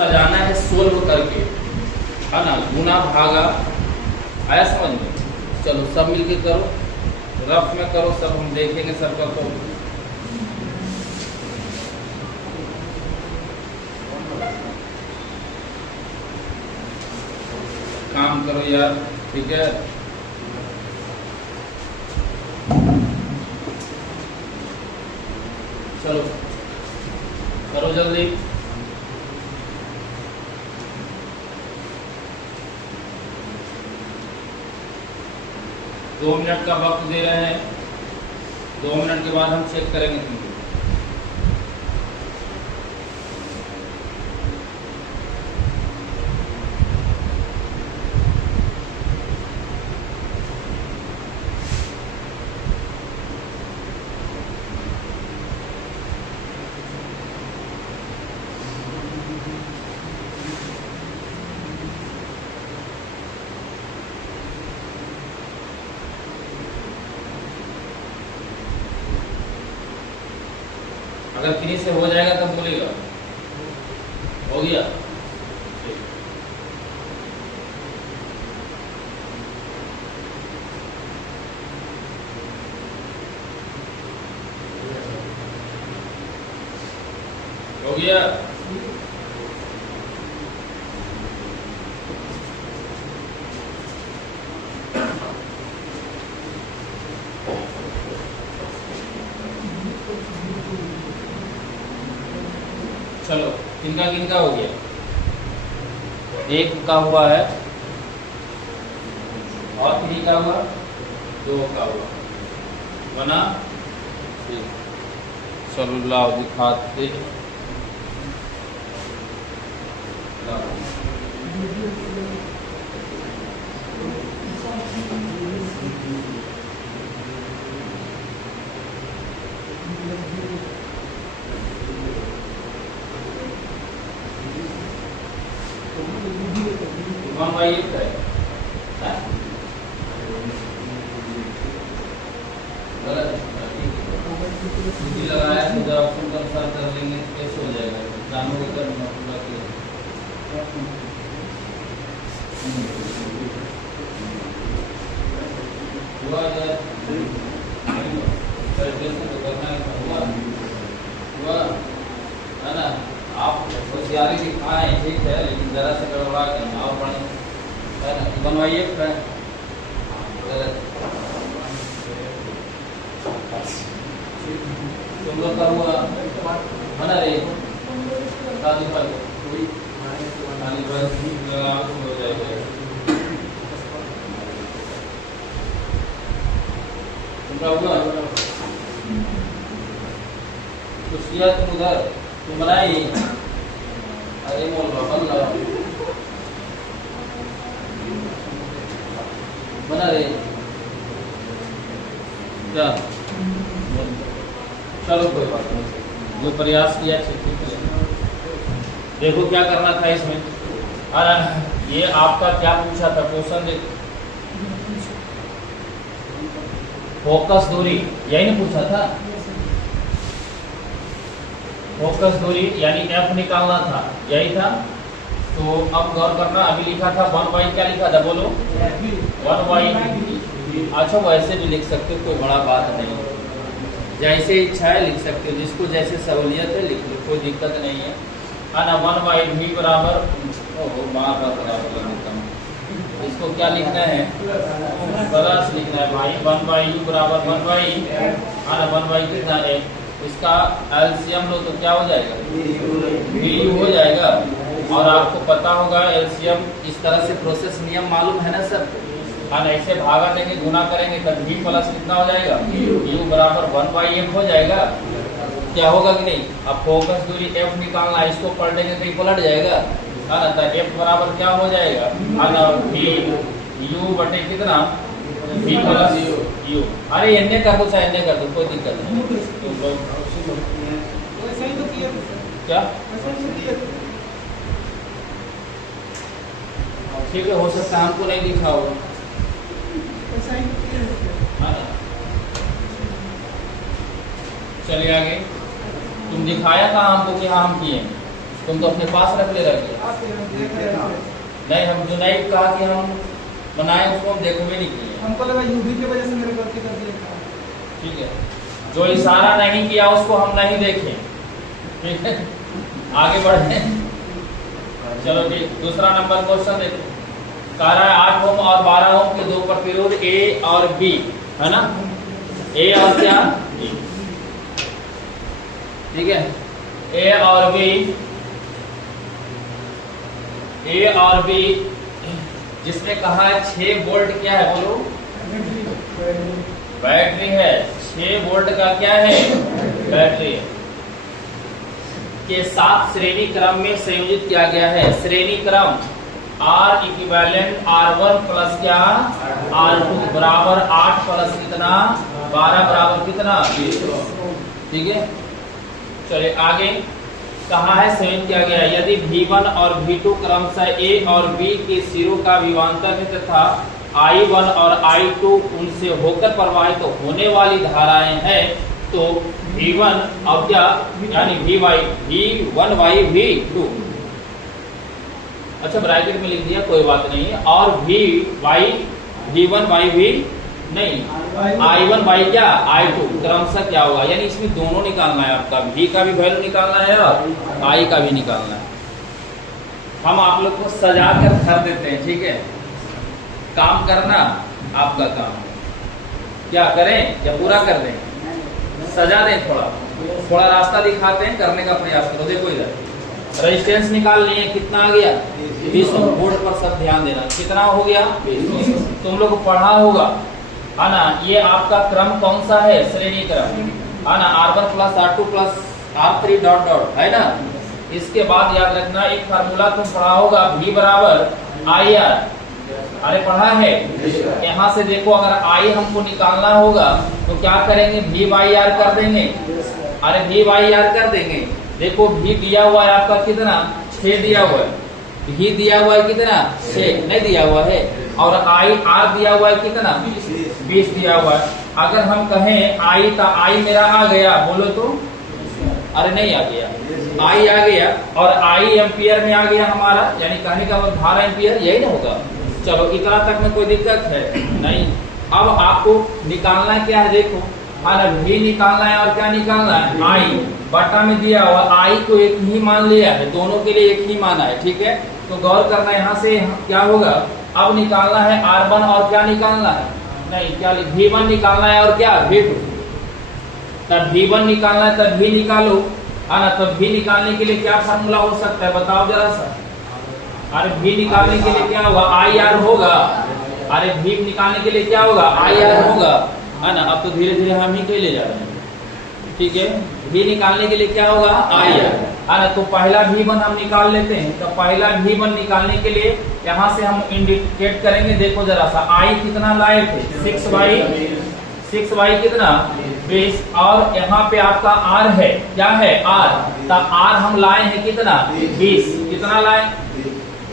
सजाना है सोल्व करके, है ना, गुना भागा, आया समझ में। चलो सब मिलके करो, रफ में करो सब, हम देखेंगे सबका। तो काम करो यार, ठीक है। चलो करो जल्दी। दो मिनट का वक्त दे रहे हैं, 2 मिनट के बाद हम चेक करेंगे तुमको। अगर फिनिश से हो जाएगा तब बोलेगा हो गया। हो गया। चलो किनका किनका हो गया? एक का हुआ है, और 3 का हुआ, 2 का हुआ, बना। चलो लाओ दिखाते। कौन भाई ये है? गलत लगाया तो ऑप्शन का अनुसार कर लेंगे तो कैसे हो जाएगा? जानोगे करना पूरा हुआ यार, तो करना हुआ हुआ है ना। आप होशियारी दिखाएं ठीक है, लेकिन जरा से गड़बड़ा करना और पढ़े है ना। बनवाइए तुम लोग का हुआ है ना रे, शादी पर हो जाएगा। तुमका हुआ कुछ किया तुम उधर, तुम बनाई? अरे मोल बन रहा बना रहे क्या? चलो कोई बात नहीं, जो प्रयास किया ठीक है। देखो क्या करना था इसमें। अरे ये आपका क्या पूछा था क्वेश्चन, देख फोकस दूरी, यही नहीं पूछा था? फोकस दूरी यानी एफ निकालना था, यही था। तो अब गौर करना, अभी लिखा था 1/, क्या लिखा था बोलो? 1/। अच्छा वैसे भी लिख सकते हो, कोई बड़ा बात नहीं, जैसे इच्छा है लिख सकते हो, जिसको जैसे सहूलियत है लिख लो, कोई दिक्कत नहीं है ना। 1/v बराबर, इसको क्या लिखना है? प्लस लिखना है भाई। 1/u बराबर 1/, 1/, कितना है? इसका एलसीएम लो तो क्या हो जाएगा? vu हो जाएगा। और आपको पता होगा एलसीएम इस तरह से प्रोसेस नियम मालूम है ना सर। हाँ, ऐसे भागा देंगे, गुना करेंगे तब v प्लस कितना हो जाएगा? u बराबर 1/f हो जाएगा। क्या होगा कि नहीं? अब फोकस दूरी f निकालना है, इसको पलटेंगे तो पलट जाएगा, है ना। तो f बराबर क्या हो जाएगा? v u बटे कितना? v plus u। अरे एन्ने कर दो चाहे एन्ने कर दो, कोई दिक्कत नहीं। क्या ठीक है, हो सकता है हमको नहीं दिखा होगा। चलिए आगे। तुम दिखाया था हमको कि हाँ हम किए, तुम तो अपने पास रख ले रखिए। नहीं, हम जुनैद कहा कि हम बनाए, उसको हम देखो भी नहीं किए। हमको लगा यूवी की वजह से मेरे गलती कर दिया। ठीक है, जो इशारा नहीं किया उसको हम नहीं देखें। ठीक है, आगे बढ़े। चलो ठीक, दूसरा नंबर क्वेश्चन देखो। कह रहा है 8 ओम और 12 ओम के दो प्रतिरोध ए और बी, है ना? ए और क्या? बी। ठीक है, ए और बी, ए और बी, जिसने कहा है 6 वोल्ट क्या है, बोलो? बैटरी है। 6 वोल्ट का क्या है? बैटरी के साथ श्रेणी क्रम में संयोजित किया गया है। श्रेणी क्रम R इक्विवेलेंट R1 प्लस क्या? R2 बराबर 8 प्लस कितना? 12 बराबर कितना? 20। ठीक है, चलिए आगे। कहा है संयोजित किया गया है यदि V1 और V2 क्रमशः A और B के सिरों का विभवांतर है तथा I1 और I2 उनसे होकर प्रवाहित होने वाली धाराएं हैं, तो V1 अब क्या, यानी V1 बाई V2, अच्छा ब्रैकेट में लिख दिया, कोई बात नहीं, और V1 बाई V नहीं, I1 बाई क्या? I2 क्रमशः क्या होगा, यानी इसमें दोनों निकालना है आपका, V का भी वैल्यू निकालना है और I का भी निकालना है। हम आप लोग को सजा कर धर देते हैं, ठीक है? काम करना आपका काम है, क्या करें या पूरा कर दें? सजा दें, थोड़ा रास्ता दिखाते हैं, करने का प्रयास करो। देखो इधर रेजिस्टेंस निकाल लिए, कितना आ गया? 20 वोल्ट पर सब ध्यान देना, कितना हो गया? 20। तुम लोग को पढ़ा होगा, है ना? ये आपका क्रम कौन सा है? श्रेणी क्रम, है ना? R1 plus R2 plus R3 dot dot, है ना? इसके बाद याद रखना एक फार्मूला तुम पढ़ा होगा, V बराबर IR। अरे पढ़ा है? यहाँ से देखो, अगर I हमको निकालना होगा तो क्या करेंगे? V बाई R कर देंगे। अरे V बाई R कर देंगे। देखो V दिया हुआ है आपका कितना? 6 दिया हुआ है। V दिया हुआ है कितना? 6 नहीं दिया हुआ है। और R दिया हुआ है कितना? 20 दिया हुआ है। अगर हम कहें I का I मेरा आ गया, बोलो तो? अरे नहीं आ गया, I आ गया, और I एम्पियर में आ गया हमारा, यानी कहने का मतलब धारा एम्पियर, यही ना होगा। चलो इतना तक में कोई दिक्कत है नहीं। अब आपको निकालना क्या है? देखो, V निकालना है और क्या निकालना है? I बटा में दिया हुआ I को एक ही मान लिया है, दोनों के लिए एक ही माना है, ठीक है? तो गौर करना, यहाँ से क्या होगा? अब निकालना है R1 और क्या निकालना है? नहीं, क्या V1 निकालना है और क्या? V2। तब V1 निकालना है, तब V निकालो, है ना? तब V निकालने के लिए क्या फार्मूला हो सकता है, बताओ जरा सा। अरे V निकालने के लिए क्या होगा? IR होगा। अरे V निकालने के लिए क्या होगा? IR होगा, है ना? अब तो धीरे धीरे हम ही ले जा रहे हैं, ठीक है? V निकालने के लिए क्या होगा? IR, है ना? तो पहला V1 हम निकाल लेते हैं। तो पहला V1 निकालने के लिए यहाँ से हम इंडिकेट करेंगे, देखो जरा सा, I कितना लाए थे? 6 बाई कितना? 20। और यहाँ पे आपका R है, क्या है? R। तो R हम लाए हैं कितना? 20। कितना लाए?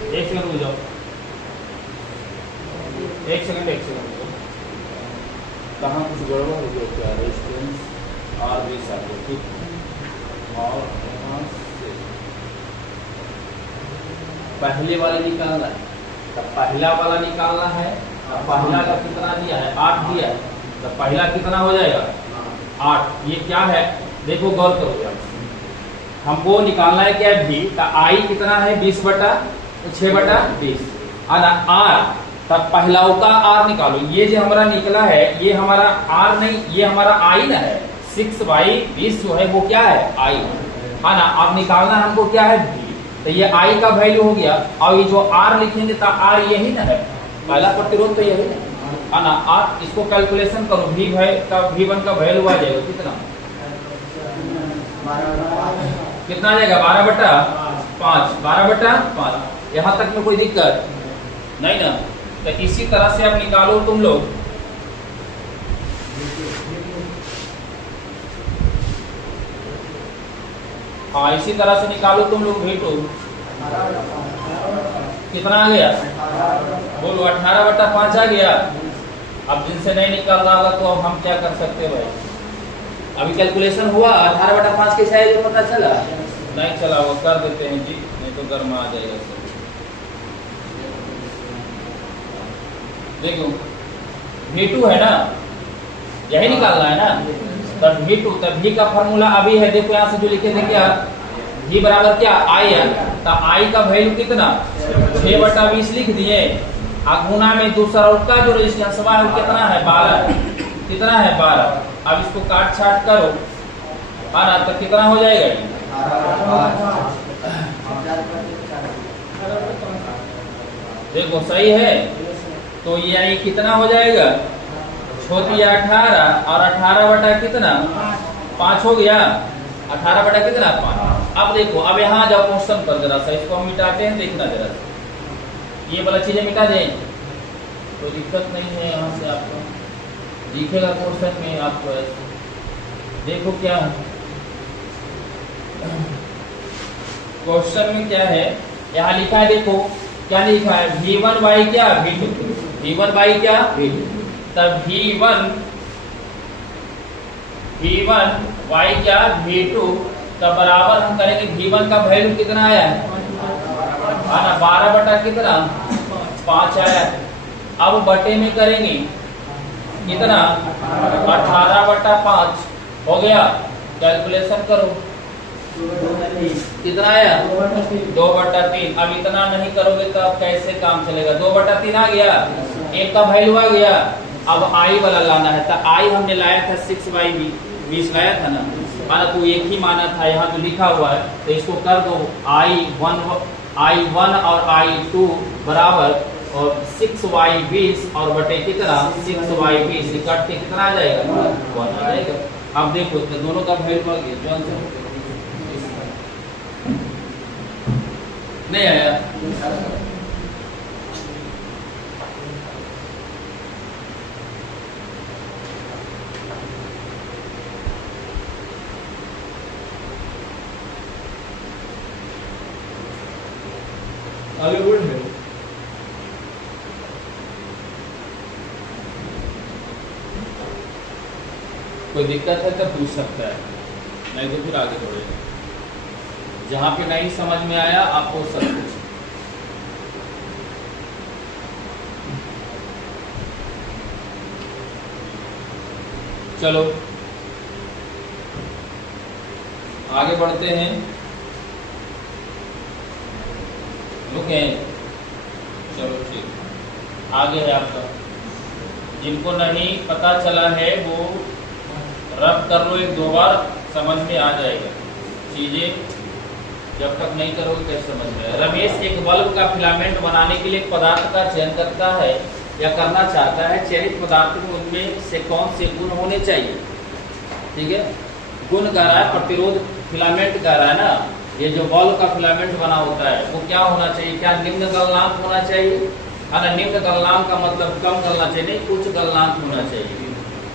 एक सेकंड रुक जाओ, एक सेकंड कहाँ कुछ गड़बड़ हो गया क्या? रेजिस्टेंस और 20 आ गया, ठीक। और यहाँ से पहले वाले निकालना है, तो पहला वाला निकालना है। और पहला का कितना दिया है? 8 दिया है। तो पहला कितना हो जाएगा? 8। ये क्या है? देखो गौर करो, हमको निकालना है क्या? V का I कितना है? 20 बटा 6 बटा 20, R। तब पहलाओं का R निकालो। ये जो हमारा निकला है, ये हमारा R नहीं, ये हमारा I ना है। 6 बाई 20 जो है वो क्या है? I, है ना? अब निकालना हमको क्या है? V। तो ये I का वैल्यू हो गया, और ये जो R लिखेंगे तो R यही ना है, पहला प्रतिरोध तो यही है ना? R इसको कैलकुलेशन करो, V1 का वैल्यू आ जाएगा कितना? कितना आ जाएगा? 12 बटा 5। 12 बटा 5। यहाँ तक में कोई दिक्कत नहीं ना? तो इसी तरह से अब निकालो तुम लोग, हाँ इसी तरह से निकालो तुम लोग। V2 कितना आ गया? बोलो 18 बटा 5 आ गया। अब जिनसे नहीं निकाल रहा होगा तो अब हम क्या कर सकते हैं भाई? अभी कैलकुलेशन हुआ, 18 बटा 5 कैसे आएगा पता चला? नहीं चला वो कर देते हैं जी, नहीं तो गर्म आ जाएगा सब। देखो V2 है ना, यही निकालना है ना, तब V2 तब V का फॉर्मूला अभी है, देखो यहाँ से जो लिखे थे क्या, V बराबर क्या I है, तो I का वैल्यू कितना 6/20 लिख दिए, और गुना में दूसरा उसका जो रेजिस्टेंस है वो कितना है 12, कितना है 12। अब इसको काट छाट करो ना, तो कितना हो जाएगा, देखो सही है, तो ये कितना हो जाएगा, छोटी 18 और 18 बटा कितना 5 हो गया, 18 बटा कितना 5। अब देखो, अब यहाँ जाओ क्वेश्चन पर जरा सा, इसको हम मिटाते हैं, देखना जरा सा, ये वाला चीजें मिटा दें, कोई दिक्कत नहीं है, यहाँ से आपको दिखेगा क्वेश्चन में आपको ऐसे। देखो क्या है क्वेश्चन में, क्या है यहाँ लिखा है, देखो क्या लिखा है, V1 बाई क्या V2, V1 बाई क्या V2, तब V1 बाई क्या V2, तब बराबर हम करेंगे V1 का वैल्यू कितना आया है ना 12 बटा कितना 5 आया है। अब बटे में करेंगे कितना 18 बटा 5 हो गया, कैलकुलेशन करो कितना आया 2/3। अब इतना नहीं करोगे तो अब कैसे काम चलेगा, 2/3 आ गया, एक का वैल्यू आ गया। अब I वाला लाना है, तो I हमने लाया था 6/20 लाया था ना, माना तो एक ही माना था, यहाँ तो लिखा हुआ है, तो इसको कर दो I1 और I2 बराबर और 6/20 और बटे कितना 6/20 इकट्ठे कितना आ जाएगा 1 आ जाएगा। अब देखो तो दोनों का वैल्यू आ गया, जो आंसर नहीं आया, आगे बढ़ है। कोई दिक्कत है तो पूछ सकता है, नहीं तो फिर आगे बढ़ेगा। जहां पे नहीं समझ में आया आप पूछ सकते हैं। चलो आगे बढ़ते हैं, रुके, चलो ठीक, आगे है आपका। जिनको नहीं पता चला है वो रब कर लो, 1-2 बार समझ में आ जाएगा चीजें, जब तक नहीं करोगे कैसे समझ में आएगा। रमेश एक बल्ब का फिलामेंट बनाने के लिए एक पदार्थ का चयन करता है या करना चाहता है, चयनित पदार्थ में उनमें से कौन से गुण होने चाहिए, ठीक है, गुण कह रहा है, प्रतिरोध फिलामेंट कह रहा है ना, ये जो बल्ब का फिलामेंट बना होता है वो क्या होना चाहिए, क्या निम्न गलनांक होना चाहिए, है ना, निम्न गलनांक का मतलब कम गलना चाहिए, नहीं उच्च गलनांक होना चाहिए,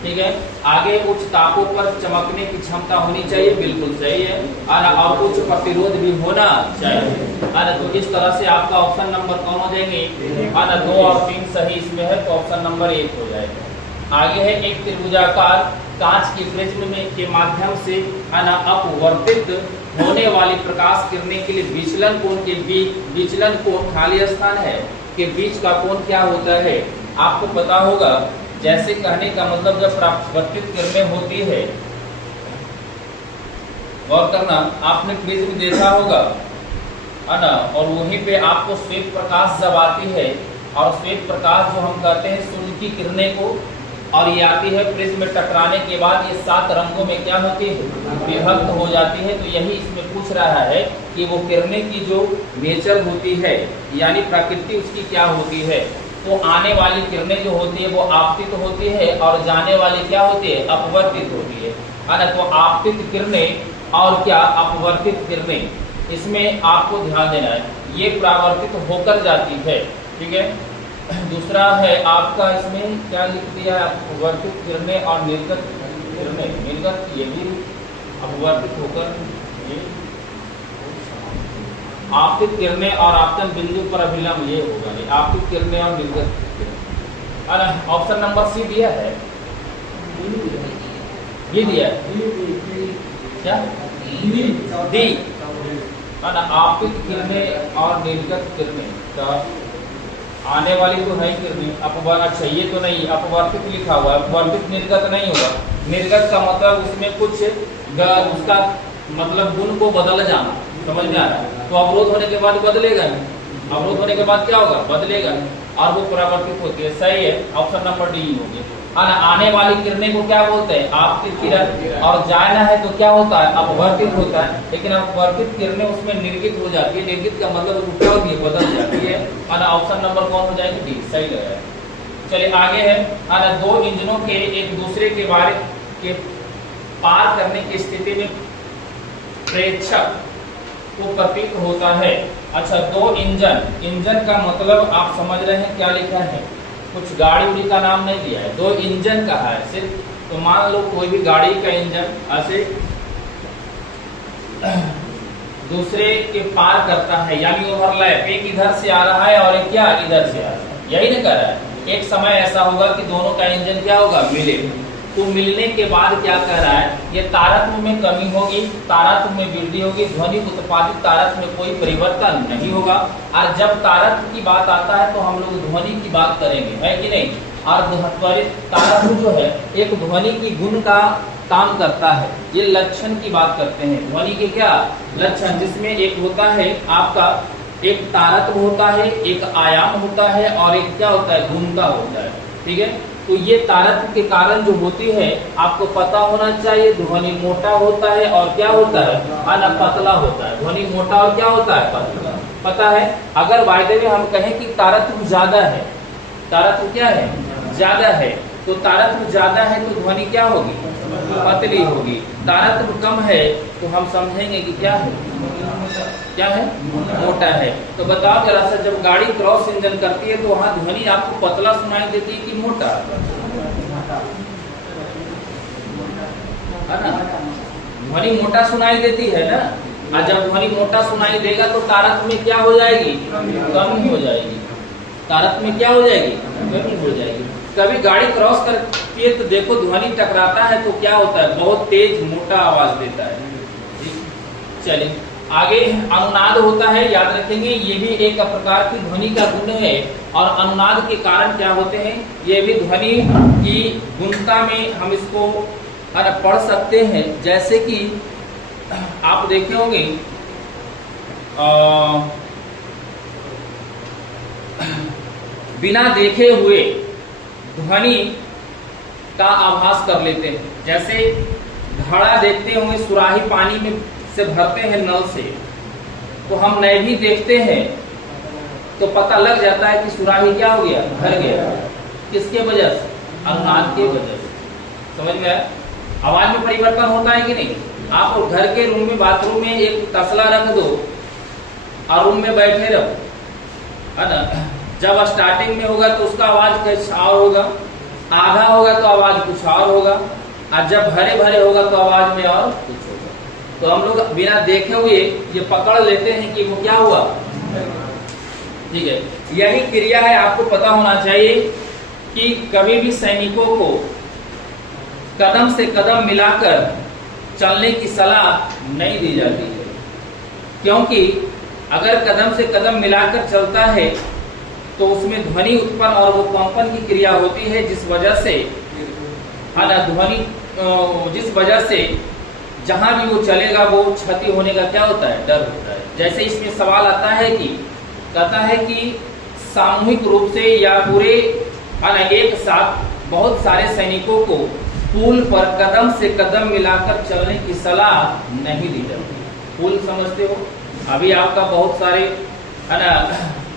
ठीक है। आगे उच्च तापों पर चमकने की क्षमता होनी चाहिए, बिल्कुल सही है ना, और उच्च प्रतिरोध भी होना चाहिए, है ना। तो इस तरह से आपका ऑप्शन नंबर कौन हो जाएंगे, है ना, 2 और 3 सही इसमें है, तो ऑप्शन नंबर 1 हो जाएगा। आगे है एक त्रिभुजाकार कांच की प्रिज्म में के माध्यम से, है ना, अपवर्तित होने वाली प्रकाश किरणें के लिए विचलन कोण के बीच, विचलन कोण खाली स्थान है के बीच का कोण क्या होता है, आपको पता होगा। जैसे कहने का मतलब जब परावर्तित किरणें होती है, गौर करना, आपने प्रिज्म देखा होगा, है ना, और वहीं पे आपको श्वेत प्रकाश जब आती है, और श्वेत प्रकाश जो हम कहते हैं सूर्य की किरणें को, और ये आती है प्रिज्म में टकराने के बाद ये 7 रंगों में क्या होती है, विभक्त हो जाती है। तो यही इसमें पूछ रहा है कि वो किरणें की जो नेचर होती है, यानी प्रकृति उसकी क्या होती है। तो आने वाली किरणें जो होती है वो आपतित होती है, और जाने वाली क्या होती है, अपवर्तित होती है ना। तो आपतित किरणें और क्या अपवर्तित किरणें, इसमें आपको ध्यान देना है, ये परावर्तित होकर जाती है, ठीक है। दूसरा है आपका, इसमें क्या लिख दिया है, अपवर्तित किरणें और निर्गत किरणें, निर्गत ये भी अपवर्तित होकर, ये आपतित किरणें और आपतन बिंदु पर अभिलंब, ये होगा नहीं, आपतित किरणें और निर्गत किरणें। ऑप्शन नंबर सी दिया है, ये दिया है क्या, डी, है ना, आपतित किरणें और निर्गत किरणें का आने वाली तो है किरणें अच्छा ये तो नहीं, अपवर्तित लिखा हुआ है, अपवर्तित निर्गत नहीं होगा। निर्गत का मतलब उसमें कुछ उसका मतलब गुण को बदल जाना, समझ में आ रहा है। तो अवरोध होने के बाद बदलेगा नहीं, अवरोध होने के बाद क्या होगा, बदलेगा नहीं, और वो परावर्तित होती है। सही है, ऑप्शन नंबर डी हो गया। आने वाली किरणें को क्या बोलते हैं, आपतित किरण, और जाना है तो क्या होता है, अपवर्तित होता है। लेकिन अपवर्तित किरणें उसमें निर्गित हो जाती है, निर्गित का मतलब वो क्या होती है, बदल जाती है। ऑप्शन नंबर कौन हो जाएगी, डी, सही लग रहा है। चलिए आगे है, दो इंजनों के एक दूसरे के बारे के पार करने की स्थिति में प्रेक्षक को प्रतीत होता है। अच्छा, दो इंजन, इंजन का मतलब आप समझ रहे हैं क्या लिखा है, कुछ गाड़ी उड़ी का नाम नहीं दिया है, दो इंजन कहा है सिर्फ। तो मान लो कोई भी गाड़ी का इंजन ऐसे दूसरे के पार करता है, यानी ओवरलैप, एक इधर से आ रहा है और एक क्या इधर से आ रहा है, यही नहीं कर रहा है। एक समय ऐसा होगा कि दोनों का इंजन क्या होगा, मिले। तो मिलने के बाद क्या कह रहा है, ये तारतम्य में कमी होगी, तारतम्य में वृद्धि होगी, ध्वनि उत्पादित तारतम्य में कोई परिवर्तन नहीं होगा। और जब तारतम्य की बात आता है तो हम लोग ध्वनि की बात करेंगे, है कि नहीं। और त्वरित तारतम्य जो है एक ध्वनि की गुण का काम करता है, ये लक्षण की बात करते हैं, ध्वनि के क्या लक्षण, जिसमें एक होता है आपका, एक तारतम्य होता है, एक आयाम होता है, और एक क्या होता है, गुणता होता है। ठीक है, तो ये तारतम्य के कारण जो होती है आपको पता होना चाहिए, ध्वनि मोटा होता है और क्या होता है, पतला होता है। ध्वनि मोटा और क्या होता है, पतला, पता है। अगर वायदे में हम कहें कि तारतम्य ज्यादा है, तारतम्य क्या है, ज्यादा है, तो तारतम्य ज्यादा है तो ध्वनि क्या होगी, पतली होगी। तारतम्य कम है तो हम समझेंगे कि क्या है, क्या है, मोटा है। तो बताओ जरा सा, जब गाड़ी क्रॉस इंजन करती है तो वहां ध्वनि आपको पतला सुनाई देती है कि मोटा, है ना, ध्वनि मोटा सुनाई देती है ना। और जब ध्वनि मोटा सुनाई देगा तो तारतम्य में क्या हो जाएगी, कम हो जाएगी, तारतम्य में क्या हो जाएगी, कम हो जाएगी। कभी गाड़ी क्रॉस करती है तो देखो ध्वनि टकराता है तो क्या होता है, बहुत तेज मोटा आवाज देता है। चलिए आगे, अनुनाद होता है, याद रखेंगे, ये भी एक प्रकार की ध्वनि का गुण है। और अनुनाद के कारण क्या होते हैं, ये भी ध्वनि की गुणता में हम इसको पढ़ सकते हैं। जैसे कि आप देखे होंगे बिना देखे हुए ध्वनि का आभास कर लेते हैं। जैसे घड़ा देखते होंगे, सुराही पानी में से भरते हैं नल से, तो हम नहीं भी देखते हैं तो पता लग जाता है कि सुराही क्या हो गया, भर गया। किसके वजह से, अनुनाद के वजह से, समझ में आया। आवाज में परिवर्तन होता है कि नहीं। आप घर के रूम में, बाथरूम में एक तसला रख दो और रूम में बैठे रहो, है ना। जब स्टार्टिंग में होगा तो उसका आवाज कुछ और होगा, आधा होगा तो आवाज कुछ और होगा, और जब भरे भरे होगा तो आवाज में और कुछ होगा। तो हम लोग बिना देखे हुए ये पकड़ लेते हैं कि वो क्या हुआ, ठीक है। यही क्रिया है, आपको पता होना चाहिए कि कभी भी सैनिकों को कदम से कदम मिलाकर चलने की सलाह नहीं दी जाती है, क्योंकि अगर कदम से कदम मिलाकर चलता है तो उसमें ध्वनि उत्पन्न और वो कंपन की क्रिया होती है, जिस वजह से ध्वनि, जिस वजह से जहां भी वो चलेगा वो क्षति होने का क्या होता है, डर होता है। जैसे इसमें सवाल आता है कि कहता है कि सामूहिक रूप से या पूरे एक साथ बहुत सारे सैनिकों को पुल पर कदम से कदम मिलाकर चलने की सलाह नहीं दी जाती। पुल समझते हो, अभी आपका बहुत सारे है ना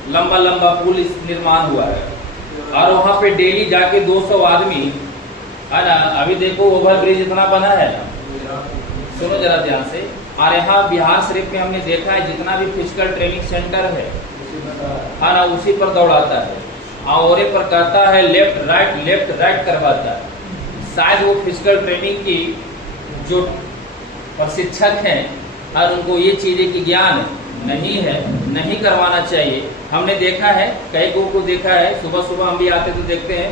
लंबा लंबा पुल निर्माण हुआ है, और वहां पे डेली जाके 200 आदमी, है ना। अभी देखो ओवर ब्रिज इतना बना है ना, सुनो जरा ध्यान से। और यहाँ बिहार शरीफ में हमने देखा है जितना भी फिजिकल ट्रेनिंग सेंटर है ना, उसी पर दौड़ाता है, और पर करता है लेफ्ट राइट करवाता है। शायद वो फिजिकल ट्रेनिंग की जो प्रशिक्षक हैं और उनको ये चीजें की ज्ञान नहीं है, नहीं करवाना चाहिए। हमने देखा है, कई को देखा है, सुबह सुबह हम भी आते तो देखते हैं,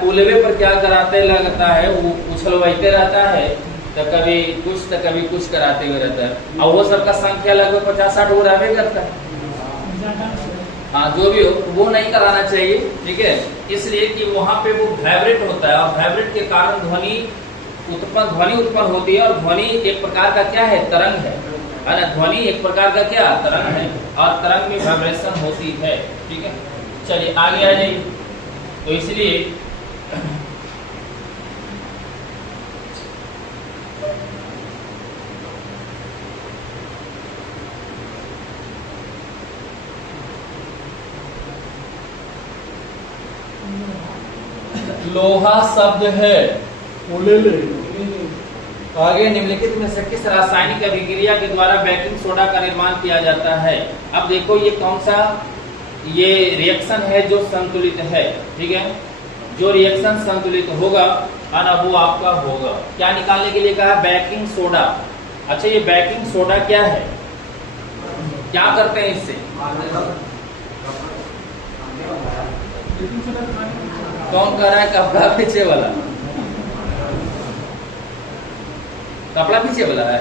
पुलवे पर क्या कराते लगता है, वो उछलवाते रहता है, तो कभी कुछ कराते हुए रहता है। और वो सबका संख्या लगभग 50-60 हो रहा करता है। हाँ, जो भी हो वो नहीं कराना चाहिए, ठीक है। इसलिए कि वहां पे वो वाइब्रेट होता है और वाइब्रेट के कारण ध्वनि उत्पन्न होती है। और ध्वनि एक प्रकार का क्या है, तरंग है ना। ध्वनि एक प्रकार का क्या तरंग है और तरंग में वाइब्रेशन होती है, ठीक है। चलिए आगे आ जाइए। तो इसलिए लोहा शब्द है। आगे निम्नलिखित में से किस रासायनिक अभिक्रिया के द्वारा बेकिंग सोडा का निर्माण किया जाता है। अब देखो ये कौन सा ये रिएक्शन है जो संतुलित है, ठीक है। जो रिएक्शन संतुलित होगा ना वो आपका होगा। क्या निकालने के लिए कहा, बेकिंग सोडा। अच्छा, ये बेकिंग सोडा क्या है, क्या करते हैं इससे? कौन कह रहा है कपड़ा पीछे वाला? कपड़ा पीछे वाला है,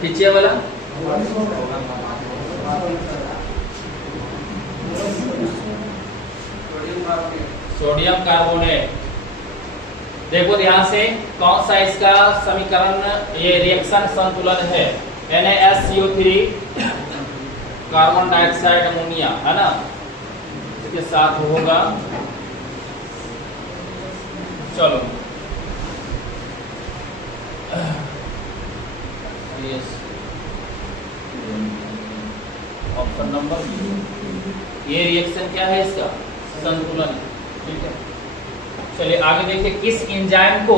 पीछे वाला सोडियम कार्बोनेट। देखो ध्यान से, कौन सा इसका समीकरण, ये रिएक्शन संतुलन है। NaSCO3 कार्बन डाइऑक्साइड अमोनिया, है ना, इसके साथ होगा। चलो ऑप्शन नंबर, ये रिएक्शन क्या है इसका, संतुलन, ठीक है। चलिए आगे देखिए, किस एंजाइम को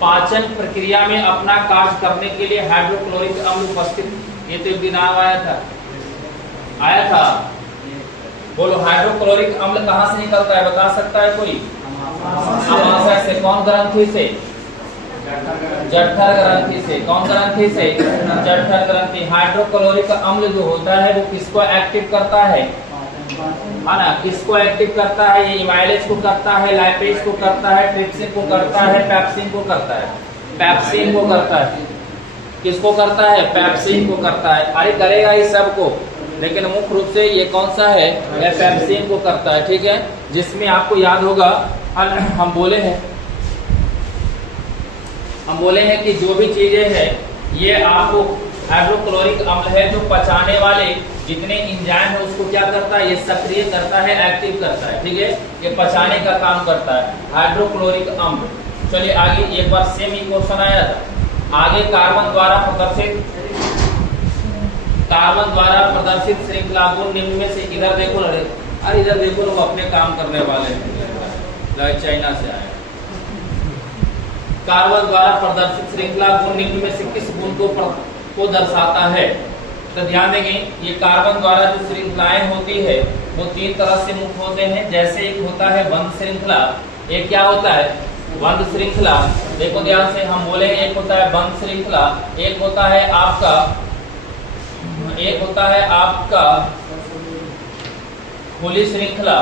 पाचन प्रक्रिया में अपना कार्य करने के लिए हाइड्रोक्लोरिक अम्ल उपस्थित, ये तो एक दिन आया था। बोलो, हाइड्रोक्लोरिक अम्ल कहाँ से निकलता है, बता सकता है कोई? अमाशय से। कौन ग्रंथि से? जठर ग्रंथि से। कौन ग्रंथि से? जठर ग्रंथि। हाइड्रोक्लोरिक अम्ल जो होता है वो किसको एक्टिव करता है ना, किसको एक्टिव करता है? ये इमाइलेज को करता है, लाइपेज को करता है, ट्रिप्सिन को करता है, पेप्सिन को करता है। पेप्सिन को करता है। किसको करता है? पेप्सिन को करता है। अरे करेगा इस सबको, लेकिन मुख्य रूप से ये कौन सा है, पेप्सिन को करता है, ठीक है। जिसमें आपको याद होगा हम बोले हैं कि जो भी चीजें हैं ये आपको हाइड्रोक्लोरिक अम्ल है जो पचाने वाले जितने एंजाइम है उसको क्या करता है, ये सक्रिय करता है, एक्टिव करता है, ठीक है। ये पचाने का काम करता है हाइड्रोक्लोरिक अम्ल। चलिए आगे, एक बार सेम ही क्वेश्चन आया था। आगे कार्बन द्वारा प्रदर्शित श्रृंखला गुण निम्न में से, इधर देखो, अरे इधर देखो, लोग अपने काम करने वाले हैं, चाइना से आए। कार्बन द्वारा प्रदर्शित श्रृंखला गुण निम्न में से किस गुण को दर्शाता है? तो ध्यान देंगे, ये कार्बन द्वारा जो श्रृंखलाएं होती है वो तीन तरह से मुक्त होते हैं। जैसे एक होता है बंद श्रृंखला, एक क्या होता है, बंद श्रृंखला। देखो ध्यान से, हम बोले एक होता है बंद श्रृंखला, एक होता है आपका खुली श्रृंखला,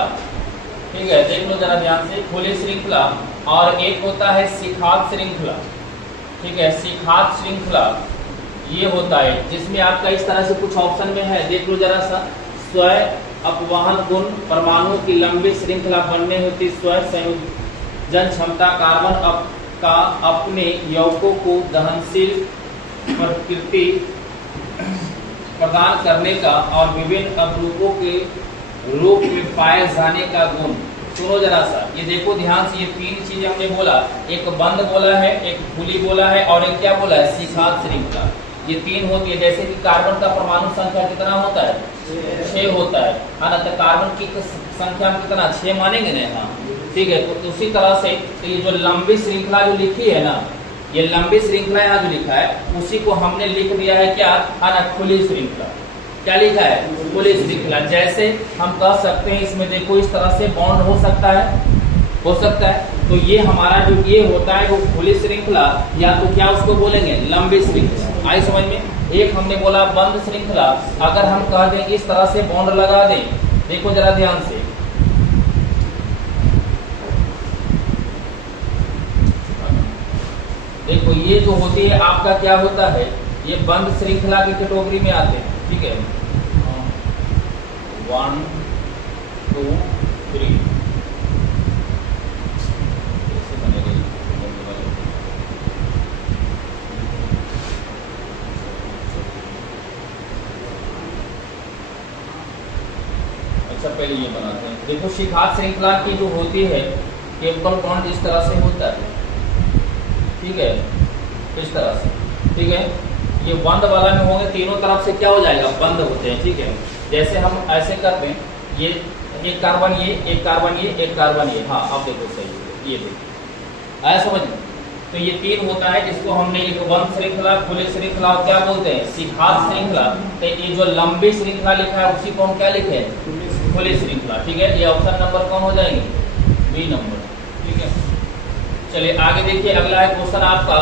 ठीक है। देख लो जरा ध्यान से, खुली श्रृंखला। और एक होता है शिखात श्रृंखला, ठीक है। शिखात श्रृंखला ये होता है जिसमें आपका इस तरह से कुछ ऑप्शन में है, देख लो जरा सा। स्वयं अपवहन गुण, परमाणु की लंबी श्रृंखला बनने होती, स्वयं संयोजन क्षमता, कार्बन का अपने यौगिकों को दहनशील प्रकृति प्रदान करने का और विभिन्न अपरूपों के रूप में पाए जाने का गुण। सुनो जरा सा, ये देखो ध्यान से, ये तीन चीजें हमने बोला, एक बंद बोला है, एक खुली बोला है और एक क्या बोला है, शिखात श्रृंखला। ये तीन होती है। जैसे कि कार्बन का परमाणु संख्या कितना होता है, 6 होता है ना। तो कार्बन की संख्या कितना, 6 मानेंगे ना, हाँ, ठीक है। तो उसी तरह से तो ये जो लंबी श्रृंखला जो लिखी है ना, ये लंबी श्रृंखला यहाँ जो लिखा है उसी को हमने लिख दिया है क्या, ना, खुली श्रृंखला। क्या लिखा है, खुली श्रृंखला। जैसे हम कह सकते हैं इसमें देखो इस तरह से बॉन्ड हो सकता है। तो ये हमारा जो ये होता है वो खुली श्रृंखला, या तो क्या उसको बोलेंगे, लंबी श्रृंखला। आई समझ में। एक हमने बोला बंद श्रृंखला, अगर हम कह दें इस तरह से बॉन्ड लगा दें, देखो जरा ध्यान से, देखो ये जो होती है आपका क्या होता है, ये बंद श्रृंखला की कैटेगरी में आते हैं, ठीक है। 1 2 3 ऐसे बनेगा। अच्छा पहले ये बनाते हैं। देखो शिखात श्रृंखला की जो होती है केमिकल बॉन्ड इस तरह से होता है, ठीक है, इस तरह से, ठीक है। ये बंद वाला में होंगे, तीनों तरफ से क्या हो जाएगा, बंद होते हैं, ठीक है। जैसे हम ऐसे करते हैं, ये एक कार्बन ये, एक कार्बन ये, एक कार्बन ये, हाँ अब देखो सही, ये देखो आया समझ में। तो ये तीन होता है जिसको हमने एक बंद श्रृंखला, खुली श्रृंखला क्या बोलते हैं, शिखात श्रृंखला। तो ये जो लंबी श्रृंखला लिखा है उसी को हम क्या लिखे हैं, खुली श्रृंखला, ठीक है। ये ऑप्शन नंबर कौन हो जाएंगे, बी नंबर, ठीक है। चलिए आगे देखिए, अगला है क्वेश्चन आपका,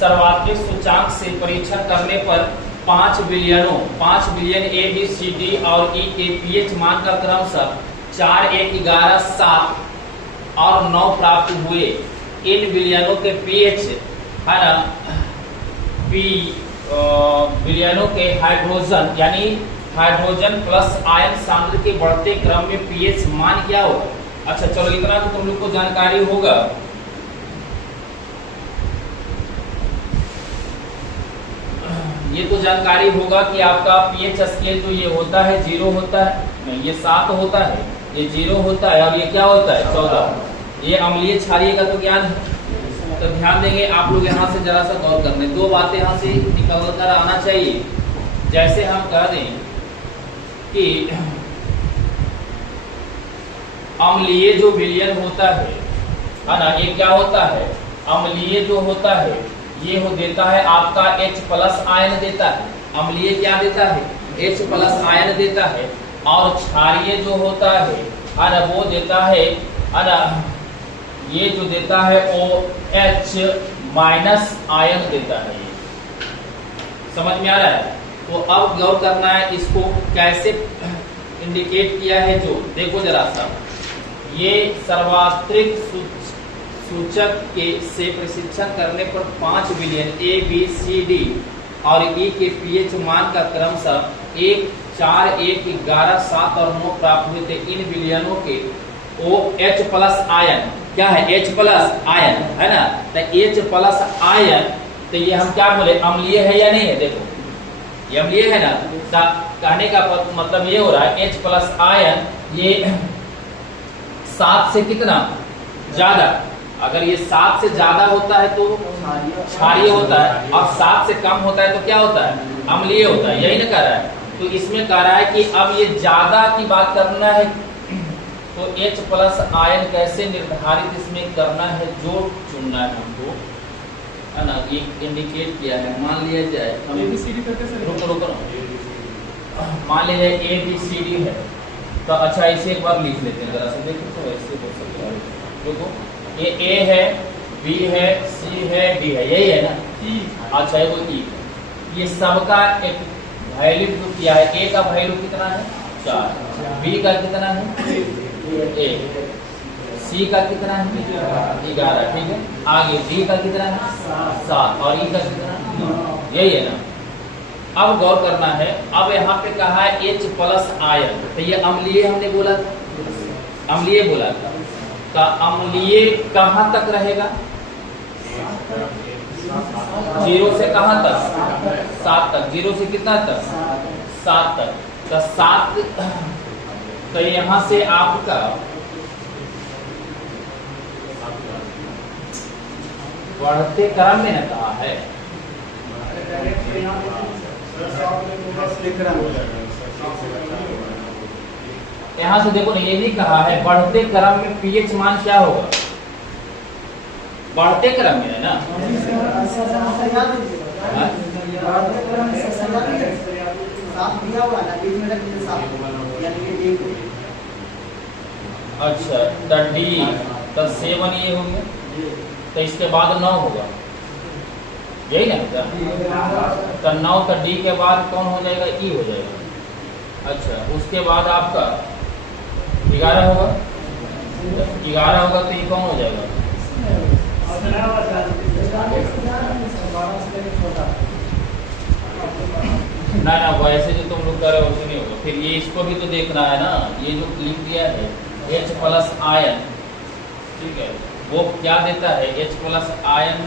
सर्वात्रिक सूचांक से परीक्षण करने पर 5 billion A B C D और ई के पीएच मान का क्रमशः 4, 1, 11, 7 और 9 प्राप्त हुए। इन बिलियनों के पीएच है ना, बिलियनों के हाइड्रोजन यानी हाइड्रोजन प्लस आयन सांद्र के बढ़ते क्रम में पीएच मान क्या होगा। अच्छा चलो इतना तो तुम लोग को जानकारी होगा। ये तो जानकारी होगा कि आपका पीएच स्केल जो ये होता है 0 होता है, नहीं ये 7 होता है, ये 0 होता है और ये क्या होता है 14। ये अम्लीय क्षारीय का तो ज्ञान है, तो ध्यान देंगे आप लोग यहाँ से जरा सा गौर करने, दो बातें यहाँ से निकल कर आना चाहिए। जैसे हम कह दें कि अम्लीय जो विलयन होता है ना, ये क्या होता है, अम्लीय जो होता है ये हो देता है आपका H प्लस आयन देता है। अम्लीय क्या देता है, H प्लस आयन देता है। और क्षारीय जो होता है ना वो देता है ना, ये जो देता है OH माइनस आयन देता है। समझ में आ रहा है। तो अब गौर करना है इसको कैसे इंडिकेट किया है, जो देखो जरा सा, ये सर्वात्रिक सूचक के से प्रशिक्षण करने पर 5 billion A B C D और ई के पीएच मान का क्रमशः 1, 4, 1, 11, 7 और 9 प्राप्त हुए थे। इन बिलियनों के OH प्लस आयन क्या है, H प्लस आयन है ना, तो H प्लस आयन, तो ये हम क्या बोले, अम्लीय है या नहीं है। देखो ये अम्लीय है ना, कहने का मतलब ये हो रहा है H प्लस आयन ये 7 से कितना ज्यादा, अगर ये 7 से ज्यादा होता है तो क्षारीय होता है और 7 से कम होता है तो क्या होता है, अम्लीय होता है, यही ना कह रहा है। तो इसमें कह रहा है कि अब ये ज्यादा की बात करना है तो H प्लस आयन कैसे निर्धारित इसमें करना है, जो चुनना है हमको, है ना, ये इंडिकेट किया है। मान लिया जाए रुको मान लिया जाए ABCD है, तो अच्छा इसे एक बार लिख लेते हैं जरा सा, देखो तो ऐसे हो सकता है। देखो ये A है, B है, C है, D है, यही है ना। अच्छा ये वो E, ये सबका एक वैल्यू जो किया है, A का वैल्यू कितना है 4, B का कितना है 1, C का कितना है 11, ठीक है। आगे D का कितना है 7 और E का कितना है, यही है ना। अब गौर करना है, अब यहाँ पे कहा है H प्लस आयन, तो ये अम्लीय हमने बोला था, अम्लीय बोला था, का अम्लीय कहाँ तक रहेगा, 0 से कहाँ तक 7 तक, 0 से कितना तक 7 तक, तो 7, तो यहाँ से आपका बढ़ते क्रम में न कहा है, यहाँ से देखो ना, ये नहीं कहा है बढ़ते क्रम में पीएच मान क्या होगा, बढ़ते क्रम में है ना। अच्छा तो D तो 7 ये हो गया, तो इसके बाद 9 होगा, यही ना तो 9 का D के बाद कौन हो जाएगा, E हो जाएगा। अच्छा उसके बाद आपका 11 होगा, 11 होगा तो ये कौन हो जाएगा, ना ना वैसे जो तुम लोग कर रहे हो वैसे नहीं होगा। फिर ये इसको भी तो देखना है ना, ये जो लिख दिया है H प्लस आयन, ठीक है, वो क्या देता है? H प्लस आयन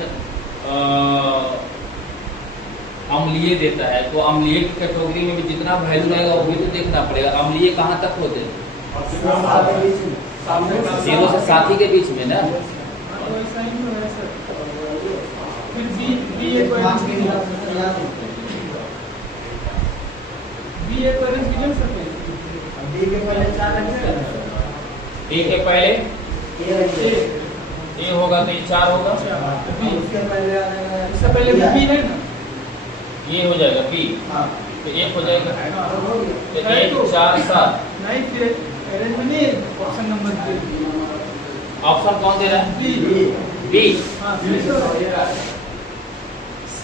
अम्लीय देता है। तो अम्लीय की कैटेगरी में भी जितना वैल्यू रहेगा वो भी तो देखना पड़ेगा। अम्लीय कहाँ तक होते हैं? 0 से 7 के बीच में ना। ए के पहले ए होगा तो ये 4 होगा, इससे पहले बी है ना, ये हो जाएगा बी, तो 1 हो जाएगा, तो 1 4 7। नहीं फिर अरेंज में नहीं, ऑप्शन नंबर 3 ऑप्शन कौन दे रहा है? बी। बी। हाँ C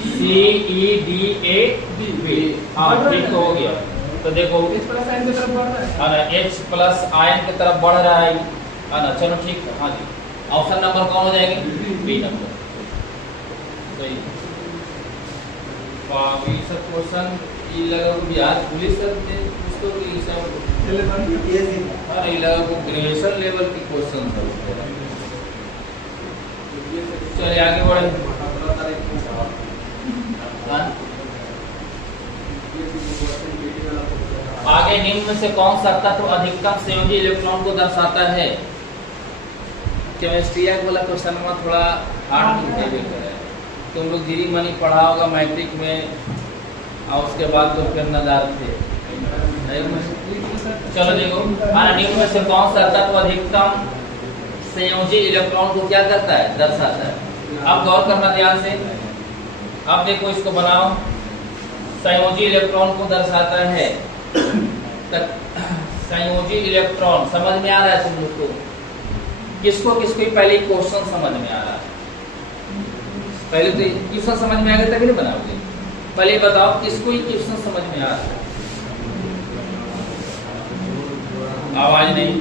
E D A B। हाँ ठीक तो हो गया। तो देखो H प्लस आयन की तरफ बढ़ रहा है। हाँ ना, H प्लस आयन की तरफ बढ़ रहा है। हाँ ना, चलो ठीक है। हाँ जी, ऑप्शन नंबर कौन हो जाएगी? B number. सही। बाकी सब क्वेश्चन ये लगा को बिहार पुलिस करते हैं उसको कि सब अरे लगा को ग्रेजुएशन लेवल की क्वेश्चन है। चलिए आगे बढ़े। आगे निम्न में से कौन सा तत्व अधिकतम संयोजी इलेक्ट्रॉन को दर्शाता है? केमिस्ट्री वाला क्वेश्चन में थोड़ा हार्ड है। तुम लोग धीरे मनी पढ़ा होगा मैट्रिक में, और उसके बाद तो फिर नदार थे। चलो देखो, निम्न में से कौन सा तत्व अधिकतम संयोजी इलेक्ट्रॉन को क्या करता है? दर्शाता है। अब गौर करना ध्यान से। अब देखो इसको बनाओ। संयोजी इलेक्ट्रॉन को दर्शाता है। संयोजी इलेक्ट्रॉन समझ में आ रहा है तुम लोग को? किसको किसको पहले क्वेश्चन समझ में आ रहा है? पहले तो क्वेश्चन समझ में आएगा तभी ना बनाओगे। पहले बताओ किसको क्वेश्चन समझ में आ रहा है? आवाज नहीं।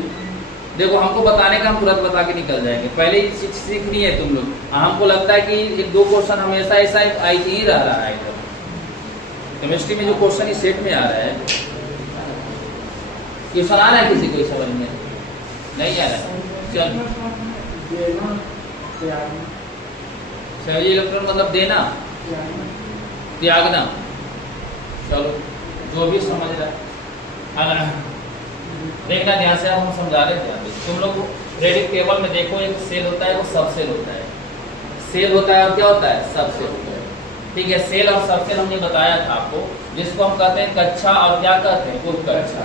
देखो हमको बताने का हम तुरंत बता के निकल जाएंगे। पहले सीखनी है तुम लोग। हमको लगता है कि एक दो क्वेश्चन हमेशा ऐसा ही रह रहा है। केमिस्ट्री में जो क्वेश्चन इस सेट में आ रहा है, क्वेश्चन आ रहा है किसी को समझ में नहीं आ रहा है? चल, संयोजी इलेक्ट्रॉन मतलब देना, त्यागना। चलो जो भी समझ रहा है देखना ध्यान से। अब हम समझा रहे थे तुम लोग रेडिक टेबल में देखो, एक सेल होता है, वो सब सेल होता है। सेल होता है और क्या होता है? सब सेल होता है। ठीक है, सेल और सब सेल हमने बताया था आपको, जिसको हम कहते हैं कक्षा और क्या कहते हैं? उत्कक्षा।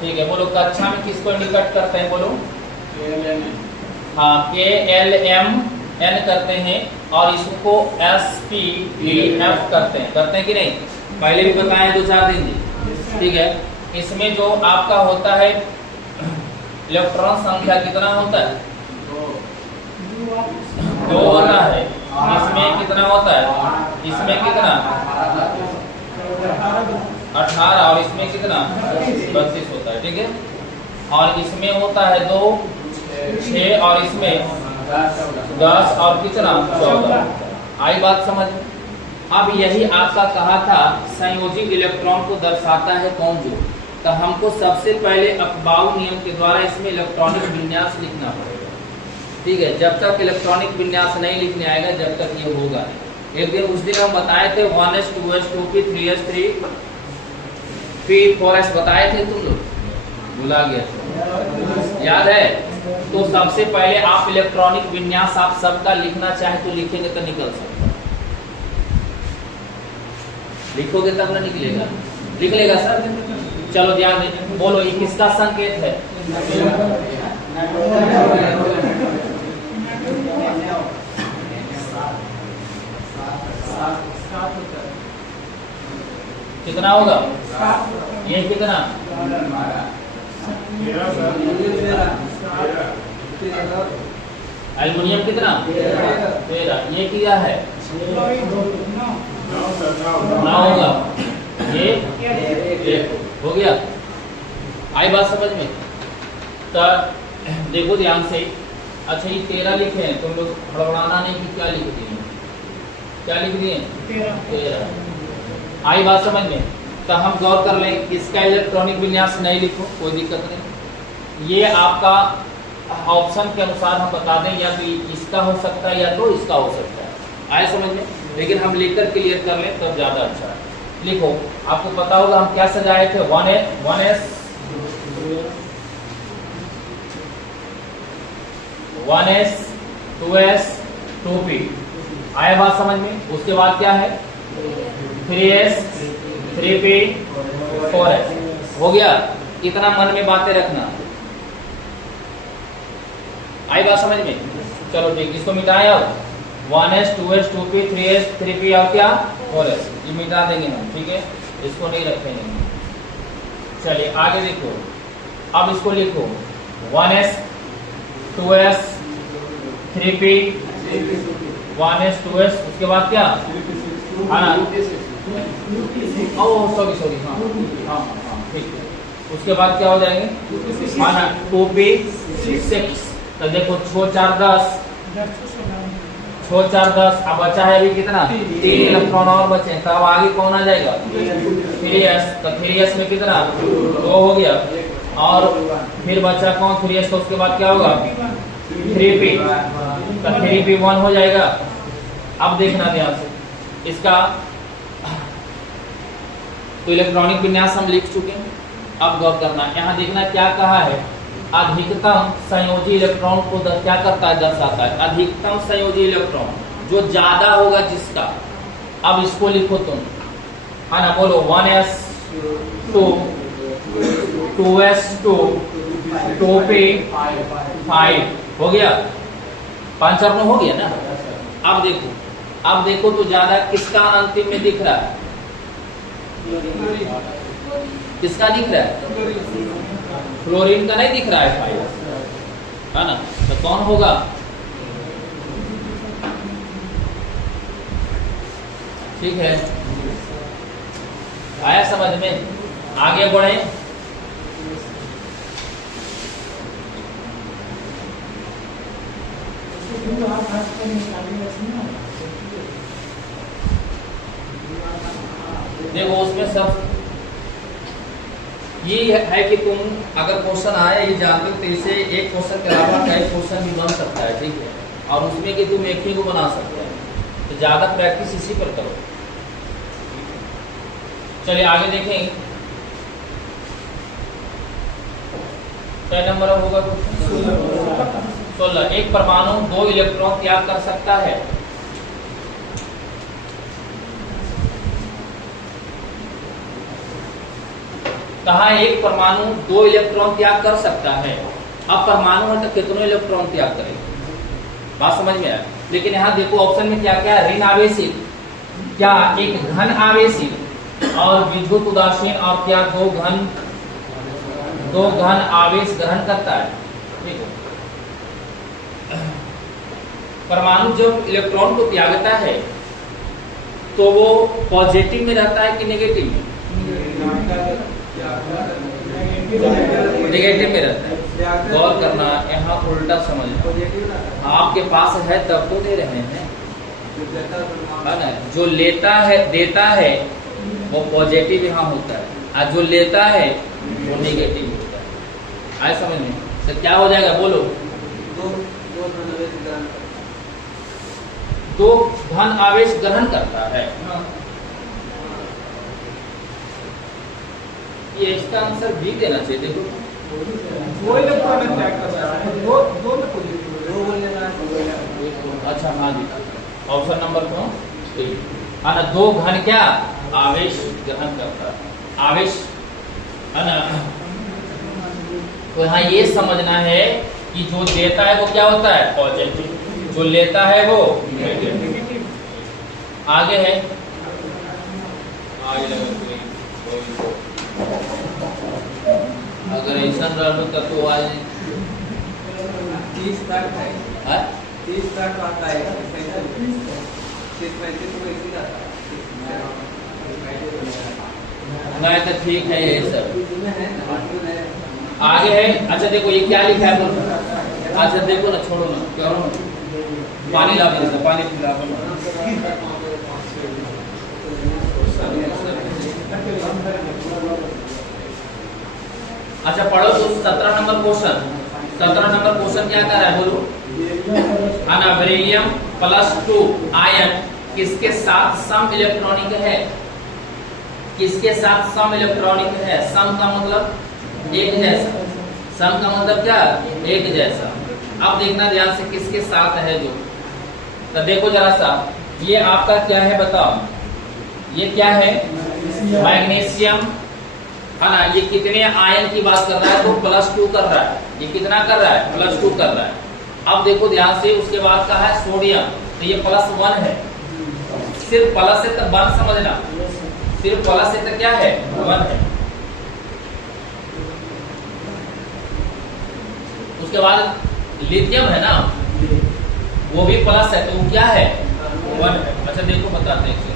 ठीक है, बोलो कक्षा में किसको इंडिकेट करते हैं? बोलो हाँ, KLMN करते हैं, और इसको SPDF करते हैं कि नहीं? पहले भी बताए 2-4 दिन। ठीक है, इसमें जो आपका होता है इलेक्ट्रॉन संख्या कितना होता है? 2 होता है। इसमें कितना होता है? इसमें कितना? 18, और इसमें कितना? 32 होता है। ठीक है, और इसमें होता है 2, 6, और इसमें 10, और कितना? 14। आई बात समझ? अब यही आपका कहा था संयोजी इलेक्ट्रॉन को दर्शाता है कौन जो? तो हमको सबसे पहले अफबाउ नियम के द्वारा इसमें इलेक्ट्रॉनिक विन्यास लिखना पड़ेगा। ठीक है, जब तक इलेक्ट्रॉनिक विन्यास नहीं लिखने आएगा जब तक ये होगा। एक दिन उस दिन हम बताए थे 1s 2s 2p 3s 3p 4s बताए थे, तुम लोग भुला गया? याद है? तो सबसे पहले आप इलेक्ट्रॉनिक विन्यास आप सबका लिखना चाहे तो लिखेंगे तो निकल सकता है। लिखोगे तब ना निकलेगा। लिख लेगा सर? चलो ध्यान दें, बोलो ये किसका संकेत है? कितना होगा ये? कितना? एल्युमिनियम कितना? 13। ये क्या है? 9 होगा। ये 1 हो गया। आई बात समझ में? तो देखो ध्यान से, अच्छा ये 13 लिखे हैं, तुम लोग हड़बड़ाना नहीं कि क्या लिख दिए, क्या लिख दिए 13। आई बात समझ में? तो हम गौर कर लें, इसका इलेक्ट्रॉनिक विन्यास नहीं लिखो कोई दिक्कत नहीं, ये आपका ऑप्शन के अनुसार हम बता दें, या तो इसका हो सकता है या तो इसका हो सकता है। आए समझ में? लेकिन हम लिखकर क्लियर कर लें तब ज्यादा अच्छा है। लिखो, आपको पता होगा हम क्या सजाए थे, 1s 2s 2p। आया बात समझ में? उसके बाद क्या है 3s 3p 4s। हो गया? इतना मन में बातें रखना। आई बात समझ में? चलो ठीक, इसको मिटाएं अब। 1s 2s 2p 3s 3p और क्या 4s, ये मिटा देंगे हम, ठीक है, इसको नहीं रखेंगे। चलिए आगे देखो, अब इसको लिखो 1s 2s 3p 1s 2s, उसके बाद क्या हाँ ना, ओह सॉरी हाँ हाँ हाँ ठीक है, उसके बाद क्या हो जाएंगे हाँ ना 2p 6। तो देखो 6 4 10, 6 4 10, अब बचा है अभी कितना 3 इलेक्ट्रॉन और बचे, तब आगे कौन आ जाएगा 3s। तो 3s में कितना 2 हो गया, और फिर बचा कौन 3s, तो उसके बाद क्या होगा 3p, तो 3p 1 हो जाएगा। अब देखना ध्यान से इसका, तो इलेक्ट्रॉनिक विन्यास हम लिख चुके हैं। अब गौर करना, यहाँ देखना क्या कहा है, अधिकतम संयोजी इलेक्ट्रॉन को क्या करता है, दर्शाता है। अधिकतम संयोजी इलेक्ट्रॉन जो ज्यादा होगा जिसका, अब इसको लिखो तुम, है ना, बोलो 1s 2 2s 2 2p 5 हो गया, 5 और 9 हो गया ना। अब देखो तो ज्यादा किसका अंतिम में दिख रहा है, किसका दिख रहा है, फ्लोरीन का नहीं दिख रहा है 5, है ना, तो कौन होगा, ठीक है, आया समझ में? आगे बढ़े, देखो उसमें सब ये है कि तुम अगर क्वेश्चन आए ये जानते हो तो इसे एक क्वेश्चन के अलावा कई क्वेश्चन भी बन सकता है, ठीक है, और उसमें कि तुम एक ही को बना सकते हैं, तो ज्यादा प्रैक्टिस इसी पर करो। चलिए आगे देखें, क्या नंबर होगा 16। एक परमाणु 2 इलेक्ट्रॉन त्याग कर सकता है, कहा एक परमाणु 2 इलेक्ट्रॉन त्याग कर सकता है। अब परमाणु है तो कितने इलेक्ट्रॉन त्याग करेगा, बात समझ में आया? लेकिन यहाँ देखो ऑप्शन में क्या क्या है, ऋण आवेशित, क्या एक घन आवेशित और विद्युत उदासीन, और क्या दो घन आवेश ग्रहण करता है। ठीक है, परमाणु जब इलेक्ट्रॉन को त्यागता है तो वो पॉजिटिव में रहता है कि नेगेटिव में, नेगेटिव में रहता है। गौर करना, यहाँ उल्टा समझना, आपके पास है तब तो दे रहे हैं, है ना, जो लेता है देता है वो पॉजिटिव यहाँ होता है, और जो लेता है वो नेगेटिव होता है। आए समझ में? तो क्या हो जाएगा बोलो, दो धन आवेश ग्रहण करता है। ये इसका आंसर भी देना चाहिए। देखो वो इलेक्ट्रॉन त्याग करता है, दो में अच्छा हाँ जी, ऑप्शन नंबर कौन, है ना, 2 घन क्या आवेश ग्रहण करता है, आवेश, है ना। तो यहाँ ये समझना है कि जो देता है वो क्या होता है पॉजिटिव, जो लेता है वो नेगेटिव। आगे है, अगर ऐसा रहो तो आज 30 तक है, 30 तक आता है, नहीं तो ठीक है ये सब। आगे है, अच्छा देखो ये क्या लिखा है, अच्छा देखो ना, छोड़ो ना, करो ना, पानी ला दो, पानी पिला दो। अच्छा पढ़ो तो 17 नंबर क्वेश्चन। 17 नंबर क्वेश्चन क्या कर रहा है बोलो? बेरिलियम +2 आयन किसके साथ सम इलेक्ट्रॉनिक है? किसके साथ सम इलेक्ट्रॉनिक है? सम का मतलब एक जैसा, सम का मतलब क्या? एक जैसा। अब देखना ध्यान से किसके साथ है जो, तो देखो जरा सा, ये आपका क्या है बताओ, ये क्या है? मैग्नीशियम है ना। ये कितने आयन की बात कर रहा है? तो +2 कर रहा है। ये कितना कर रहा है? +2 कर रहा है। अब देखो ध्यान से, उसके बाद का है सोडियम, तो ये +1 है। सिर्फ प्लस से तो 1 समझना, सिर्फ प्लस से तो क्या है? 1 है। उसके बाद लिथियम है ना, वो भी प्लस है, तो वो क्या है? 1 है। अच्छा देखो बताते हैं।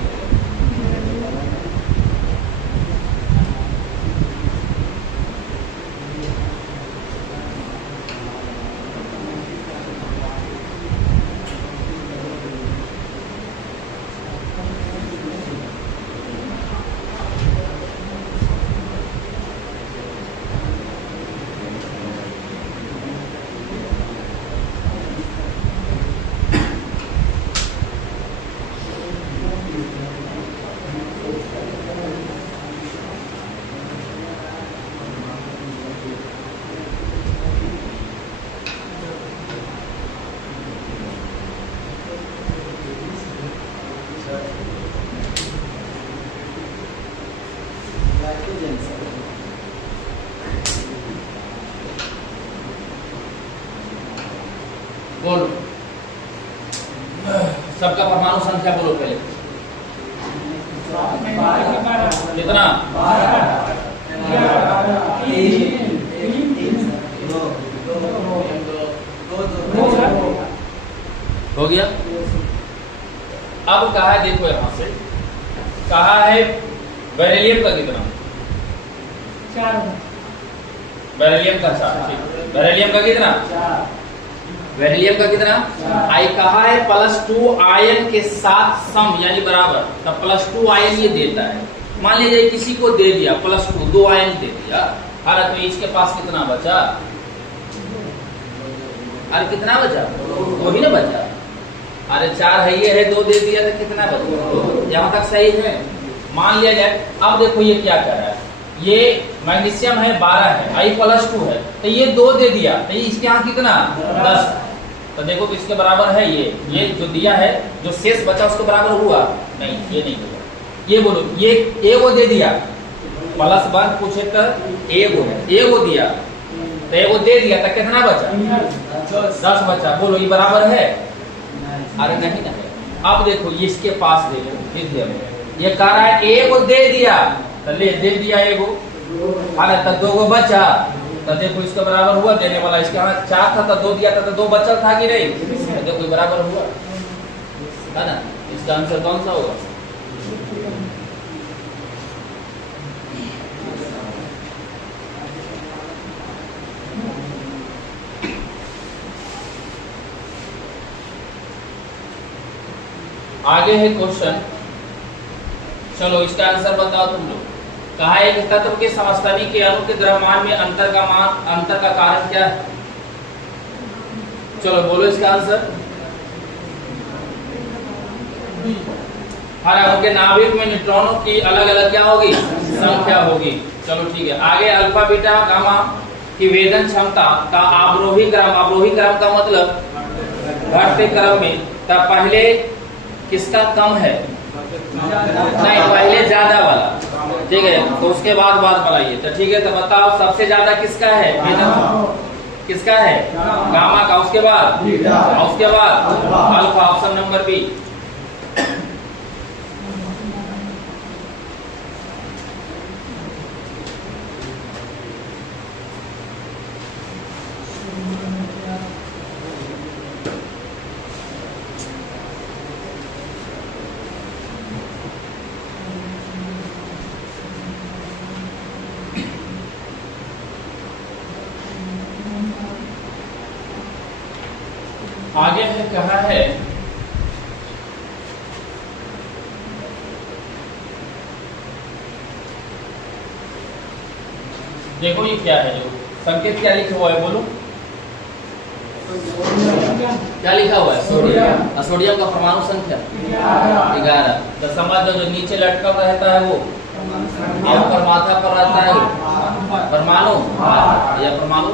बोलो सबका परमाणु संख्या बोलो पहले। कितना? हो गया। अब कहा है, देखो यहां से कहा है बेरिलियम का कितना? 4। बेरिलियम का 4। ठीक, बेरिलियम का कितना? 4। बेरिलियम का कितना? आई कहा है +2 आयन के साथ सम यानी बराबर, तब +2 आयन ये देता है। मान लीजिए किसी को दे दिया +2, 2 आयन दे दिया, अरे तो इसके पास कितना बचा? अरे कितना बचा? 2 ही ना बचा। अरे 4 है, ये है 2 दे दिया तो कितना बचा? यहाँ तक सही है, मान लिया जाए। अब देखो ये क्या कर रहा है, ये मैग्नीशियम है 12 है, आई +2 है, तो ये 2 दे दिया, तो इसके यहाँ कितना? 10। तो देखो तो इसके बराबर है ये जो दिया है, जो शेष बचा उसके बराबर हुआ? नहीं, ये नहीं हुआ। ये बोलो, ये ए वो दे दिया, +1 पूछे तो ए वो है, ए वो दिया तो ए वो दे दिया, तो कितना बचा? 10 बचा। बोलो ये बराबर है? अरे नहीं ना है। अब देखो इसके पास देखो, ये कह रहा है ए को दे दिया, तो ले दे दिया एगो, अरे तो 2 को बचा, तो देखो इसका बराबर हुआ देने वाला। इसके यहाँ 4 था तो 2 दिया था, तो 2 बचल था कि नहीं? तो देखो बराबर हुआ है ना। इसका आंसर कौन सा होगा? आगे है क्वेश्चन, चलो इसका आंसर बताओ तुम लोग। कहा है कि तत्व के समस्थानिक के अणु के द्रव्यमान में अंतर का कारण क्या है? चलो बोलो इसका आंसर। हर अणु के नाभिक में न्यूट्रॉनों की अलग अलग क्या होगी? संख्या होगी। चलो ठीक है। आगे अल्फा बीटा गामा की वेदन क्षमता का आरोही क्रम का मतलब घटते क्रम में, तब पहले किसका कम है? नहीं, पहले ज्यादा वाला, ठीक है, तो उसके बाद बनाइए। तो ठीक है, तो बताओ सबसे ज्यादा किसका है? किसका है? गामा का। उसके बाद अल्फा, ऑप्शन नंबर बी। आगे है कहा है देखो ये क्या है, जो संकेत क्या लिखा हुआ है बोलो, क्या लिखा हुआ है? सोडियम। सोडियम का परमाणु संख्या 11। तो समझ लो जो नीचे लटका रहता है वो या ऊपर माथा पर रहता है वो परमाणु या परमाणु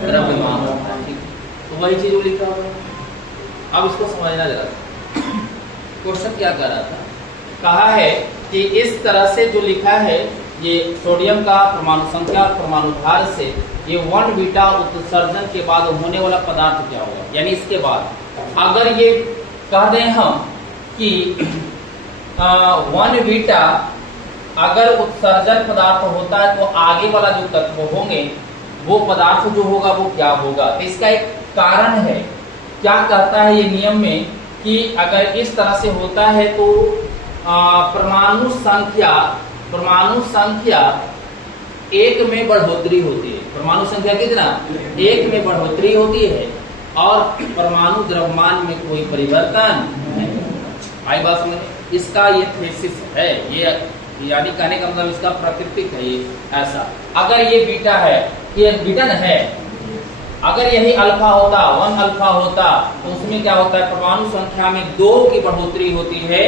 द्रव्यमान। तो वही चीज वो लिखा हुआ है। अब इसको समझना जरा, क्वेश्चन क्या कर रहा था, कहा है कि इस तरह से जो लिखा है ये सोडियम का परमाणु संख्या परमाणु भार से ये 1 बीटा उत्सर्जन के बाद होने वाला पदार्थ क्या होगा। यानी इसके बाद अगर ये कह दें हम कि 1 बीटा अगर उत्सर्जन पदार्थ होता है तो आगे वाला जो तत्व होंगे वो पदार्थ जो होगा वो क्या होगा। तो इसका एक कारण है, क्या कहता है ये नियम में कि अगर इस तरह से होता है तो परमाणु संख्या 1 में बढ़ोतरी होती है। परमाणु संख्या कितना? 1 में बढ़ोतरी होती है और परमाणु द्रव्यमान में कोई परिवर्तन नहीं। आई बात समझ? इसका ये थीसिस है, ये यानी कहने का मतलब इसका प्राकृतिक है ये ऐसा। अगर ये बीटा है, ये बीटा न है, अगर यही अल्फा होता 1 अल्फा होता तो उसमें क्या होता है, परमाणु संख्या में 2 की बढ़ोतरी होती है,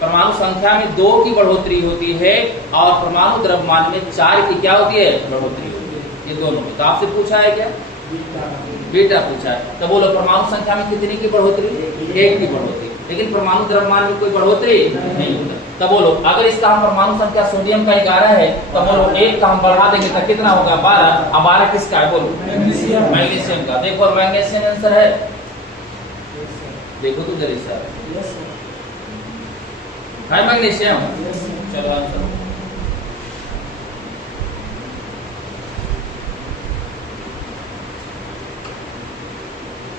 परमाणु संख्या में 2 की बढ़ोतरी होती है और परमाणु द्रव्यमान में 4 की क्या होती है, बढ़ोतरी होती है। ये दोनों में तो आपसे पूछा है क्या? बीटा पूछा है। तो बोलो परमाणु संख्या में कितनी की बढ़ोतरी? 1 की बढ़ोतरी। लेकिन परमाणु द्रव्यमान में कोई बढ़ोतरी नहीं होता। तो बोलो अगर इसका हम परमाणु संख्या सोडियम का 11 है तो बोलो 1 का हम बढ़ा देंगे तो कितना होगा? 12। अब 12 किसका है बोलो? मैग्नीशियम का। देखो मैग्नीशियम आंसर है, देखो तो जरा सर है मैग्नीशियम। चलो आंसर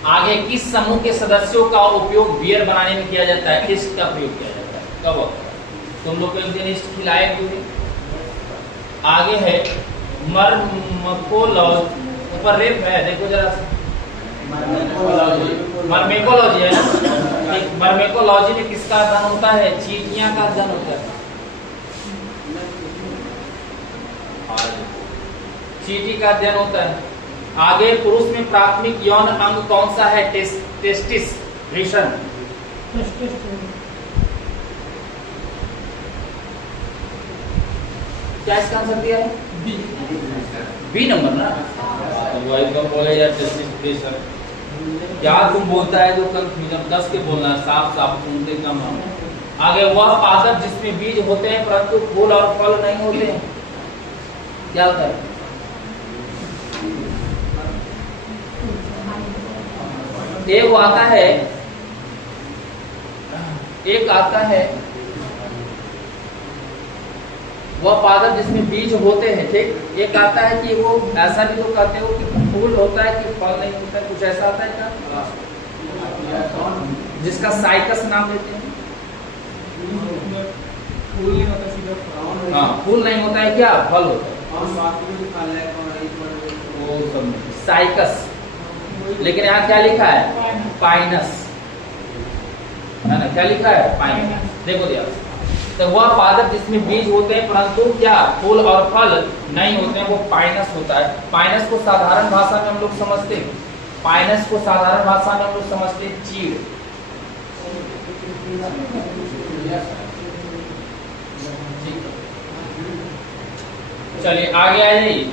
आगे किस समूह के सदस्यों का उपयोग बियर बनाने में किया जाता है? किसका प्रयोग किया जाता है? कब होता है? तुम लोग को एक दिन लिस्ट खिलाए भी। आगे है मर्मेकोलॉजी, ऊपर रेप है देखो जरा, मर्मेकोलॉजी है ना। मर्मेकोलॉजी में किसका अध्ययन होता है? चींटियां का अध्ययन होता है। चींटी का अध्ययन होता है। आगे पुरुष में प्राथमिक यौन अंग कौन सा है? टेस्टिस, वृषण। क्या इसका आंसर दिया है? बी नंबर ना। वो एकदम बोले यार टेस्टिस वृषण, क्या तुम बोलता है जो कंफ्यूजन 10 के बोलना, साफ साफ सुनते कम हम। आगे वह पादप जिसमें बीज होते हैं परंतु फूल और फल नहीं होते हैं, क्या होता है? एक आता है, एक आता है वह पादप जिसमें बीज होते हैं, ठीक। एक आता है कि वो ऐसा भी तो कहते हो कि फूल होता है कि फल नहीं होता है, कुछ ऐसा आता है क्या? जिसका साइकस नाम देते हैं। फूल नहीं होता, सीधा हाँ, फूल नहीं होता है, क्या फल होता है? साइकस। लेकिन यहाँ क्या लिखा है? पाइनस, है ना? क्या लिखा है? पाइनस। देखो दिया, तो वह पादप जिसमें बीज होते हैं परंतु क्या फूल और फल नहीं होते हैं, वो पाइनस होता है। पाइनस को साधारण भाषा में हम लोग समझते हैं, पाइनस को साधारण भाषा में हम लोग समझते हैं चीड़। चलिए आगे आ जाइए।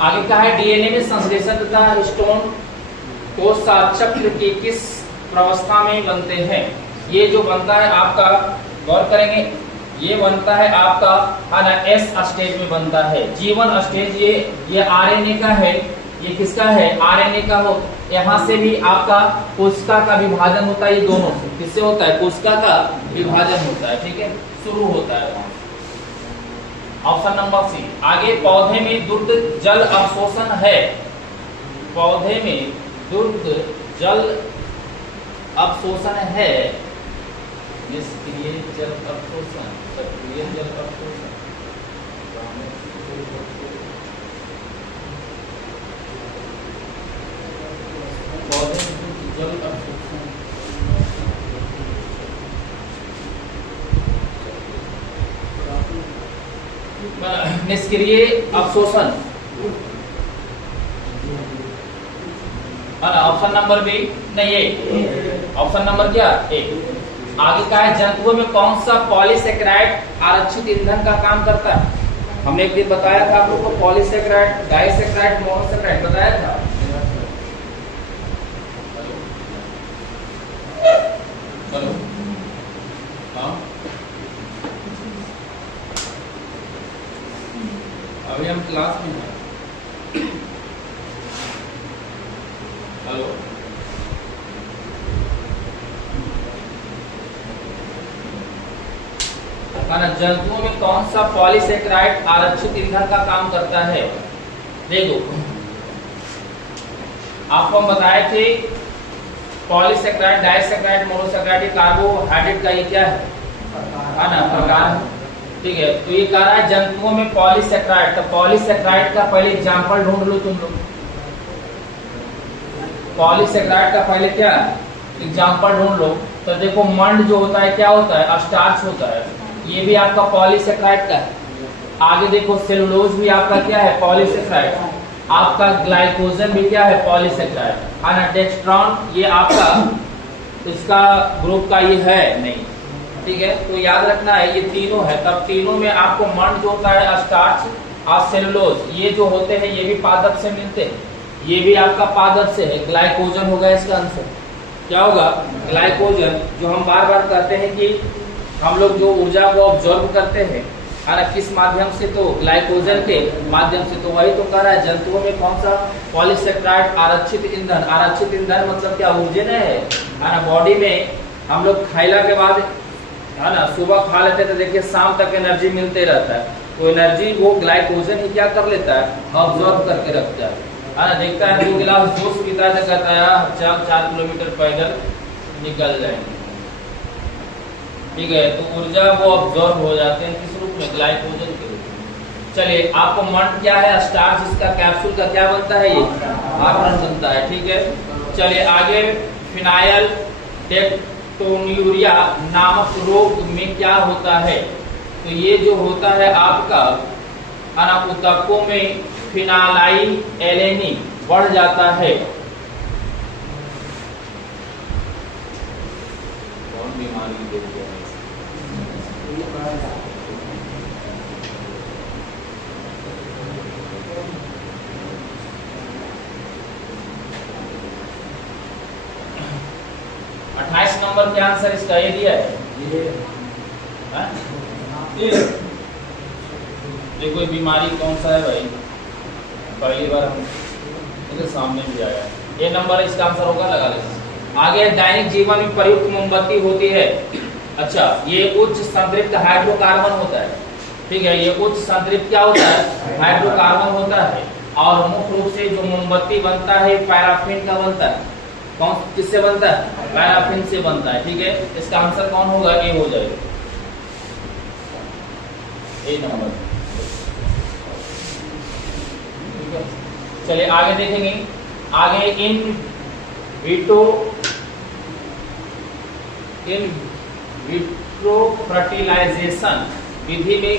आगे क्या है? डीएनए में संश्लेषण तथा हिस्टोन कोशिका चक्र की किस प्रावस्था में बनते हैं? ये जो बनता है आपका, गौर करेंगे, ये बनता है आपका है ना एस स्टेज में बनता है। जीवन स्टेज ये आरएनए का है। ये किसका है? आरएनए का हो। यहाँ से भी आपका कोशिका का विभाजन होता है, ये दोनों से किससे होता है? कोशिका का विभाजन होता है, ठीक है, शुरू होता है। Option number C. आगे पौधे में दुग्ध जल अवशोषण है, पौधे में दुग्ध जल अवशोषण है निष्क्रिय जल अवशोषण, सक्रिय जल अवशोषण। पौधे में जल अवशोषण, निष्क्रिय अवशोषण ऑप्शन नंबर बी नहीं ए, ऑप्शन नंबर क्या ए। आगे का है जंतुओं में कौन सा पॉलीसेकेराइड आरक्षित ईंधन का काम करता है। हमने एक दिन बताया था आप लोग को पॉलीसेकेराइड, डाइसेकेराइड, मोनोसेकेराइड बताया था। चलो हाँ अभी हम क्लास में हैं। हेलो जंतुओं में कौन सा पॉलीसेकेराइड आरक्षित ईंधन का काम करता है। देखो आपको हम बताए थे पॉलीसेकेराइड, डाइसेकेराइड, मोनोसेकेराइड, कार्बोहाइड्रेट का ये क्या है ना प्रकार। ठीक है, तो ये कह रहा है जंतुओं में पॉलीसेकेराइड, तो पॉलीसेकेराइड का पहले एग्जांपल ढूंढ लो तुम लोग। पॉलीसेकेराइड का पहले क्या एग्जांपल ढूंढ लो। तो देखो मंड जो होता है क्या होता है, स्टार्च होता है, ये भी आपका पॉलीसेकेराइड का है। आगे देखो सेलुलोज भी आपका क्या है पॉलीसेकेराइड, आपका ग्लाइकोजन भी क्या है पॉलीसेकेराइड है ना। डेक्स्ट्रॉन ये आपका इसका ग्रुप का ये है नहीं। ठीक है, तो याद रखना है ये तीनों है। तब तीनों में आपको मंड जो होता है स्टार्च और सेलुलोज ये जो होते हैं ये भी पादप से मिलते हैं, ये भी आपका पादप से है। ग्लाइकोजन होगा इसका आंसर, क्या होगा ग्लाइकोजन। जो हम बार बार कहते हैं कि हम लोग जो ऊर्जा को ऑब्जर्व करते हैं है ना किस माध्यम से, तो ग्लाइकोजन के माध्यम से। तो वही तो कह रहा है जंतुओं में कौन सा पॉलीसेकेराइड आरक्षित ईंधन। आरक्षित ईंधन मतलब क्या ऊर्जन है ना। बॉडी में हम लोग खाइला के बाद है ना सुबह खा लेते हैं तो देखिए शाम तक एनर्जी मिलते रहता है। तो एनर्जी वो ग्लाइकोजन ही क्या कर लेता है ऑब्जर्व करके रखता है ना। देखता है 2 गिलास जूस पीता है तो कहता है 4 किलोमीटर पैदल निकल जाएंगे। ठीक है, तो ऊर्जा वो ऑब्जर्व हो जाते हैं किस रूप में ग्लाइकोजन के रूप में। चलिए आपको मंड क्या है स्टार्च, इसका कैप्सूल का क्या बनता है ये आवरण बनता है। ठीक है, चलिए आगे फिनाइल टेक्टोन्यूरिया नामक रोग में क्या होता है। तो ये जो होता है आपका ऊतकों में फिनाइलएलेनी बढ़ जाता है। कौन बीमारी देती है 28 नंबर क्या आंसर इसका ये दिया है। देखो बीमारी कौन सा है भाई, पहली बार हम इधर सामने भी आया। ये नंबर इसका आंसर होगा, लगा लेना। आगे दैनिक जीवन में प्रयुक्त मोमबत्ती होती है। अच्छा, ये उच्च संतृप्त हाइड्रोकार्बन होता है। ठीक है, ये उच्च संतृप्त क्या होता है हाइड्रोकार्बन होता है। और मुख्य रूप से जो मोमबत्ती बनता है पैराफिन का बनता है। कौन किससे बनता है पैराफिन से बनता है। ठीक है, इसका आंसर कौन होगा ए हो जाएगा, ए नंबर। ठीक है, चलिए आगे देखेंगे। आगे इन विट्रो फर्टिलाइजेशन विधि में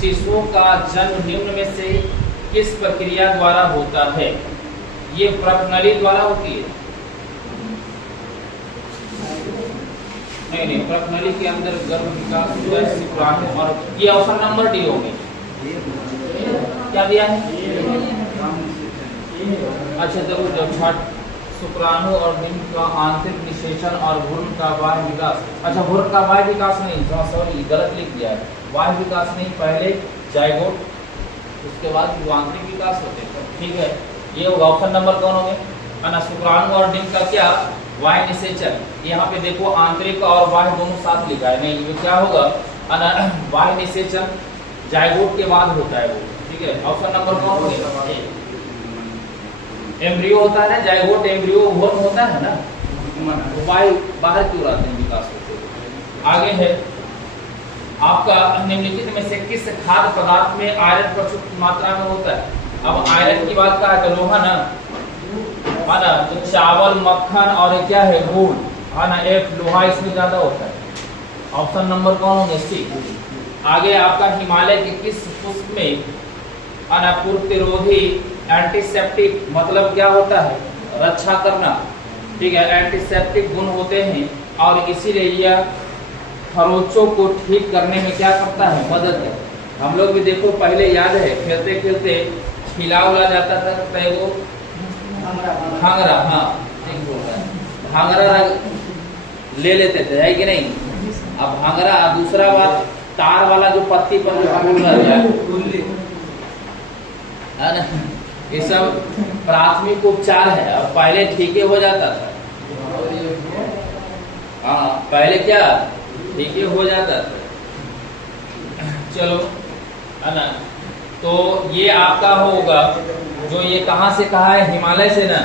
शिशुओं का जन्म निम्न में से किस प्रक्रिया द्वारा होता है। ये प्रकनली द्वारा होती है। नहीं, प्रकनली के अंदर गर्भ विकास शुक्राणु और ये ऑप्शन नंबर डी होगी। क्या दिया है अच्छा देखो जब शुक्राणु और डिंब का आंतरिक निषेचन और भ्रूण का बाह्य विकास। अच्छा, भ्रूण का बाह्य विकास नहीं, सॉरी गलत लिख दिया है। बाह्य विकास नहीं, पहले जाइगोट उसके बाद जो आंतरिक विकास होते हैं। ठीक है, ये होगा ऑप्शन नंबर कौन होंगे ना। शुक्राणु और डिंब का क्या बाह्य निषेचन। यहाँ पे देखो आंतरिक और बाह्य दोनों साथ लिखा है। नहीं, ये क्या होगा बाह्य निषेचन जाइगोट के बाद होता है वो। ठीक है, ऑप्शन नंबर कौन होगा। एम्ब्रियो होता है ना, जाइगोट एम्ब्रियो भ्रूण होता है ना, तो बाहर क्यों आते हैं विकास होते हैं। आगे है आपका निम्नलिखित में से किस खाद्य पदार्थ में आयरन प्रचुर मात्रा में होता है? अब आयरन की बात का है तो लोहा ना, है ना, तो चावल, मक्खन और क्या है, गुड़, है ना, एक लोहा इसमें ज्यादा होता है। ऑप्शन नंबर कौन होंगे? सी। आगे आपका हिमालय के किस पुष्प में पूर्व प्रतिरोधी एंटीसेप्टिक मतलब क्या होता है? रक्षा करना, ठीक है, एंटीसेप्टिक गुण होते हैं और इसीलिए यह खरोचों को ठीक करने में क्या करता है? मदद है। हम लोग भी देखो पहले याद है खेलते खेलते खिला उला जाता था तो वो भांगरा, हाँ ठीक बोल रहा है, भांगरा ले लेते थे, है कि नहीं? अब भांगरा दूसरा बात तार वाला जो पत्ती पर जो फूल रहा है ना, ये सब प्राथमिक उपचार है। अब पहले ठीके हो जाता था, हाँ पहले क्या ठीके हो जाता था। चलो, है ना, तो ये आपका होगा जो ये कहाँ से कहा है? हिमालय से ना,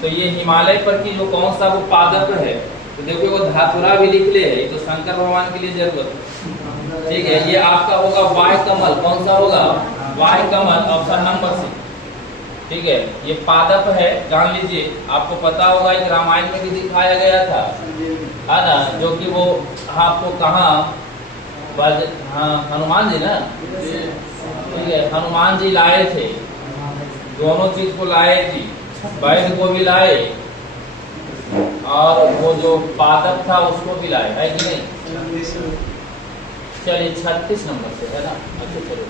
तो ये हिमालय पर की जो कौन सा वो पादप है, तो देखो वो धातुरा भी लिख ले, तो शंकर भगवान के लिए जरूरत है, ठीक है। ये आपका होगा वाय कमल, कौन सा होगा? वाय कमल, ऑप्शन नंबर सी, ठीक है। ये पादप है, जान लीजिए, आपको पता होगा एक रामायण में भी दिखाया गया था, है ना, जो कि वो आपको कहाँ, हाँ हनुमान जी ना, ठीक है, हनुमान जी लाए थे, दोनों चीज को लाए थी, बैल को भी लाए और वो जो पादप था उसको भी लाए, है कि नहीं? चलिए 36 नंबर से है ना, अच्छा चलो।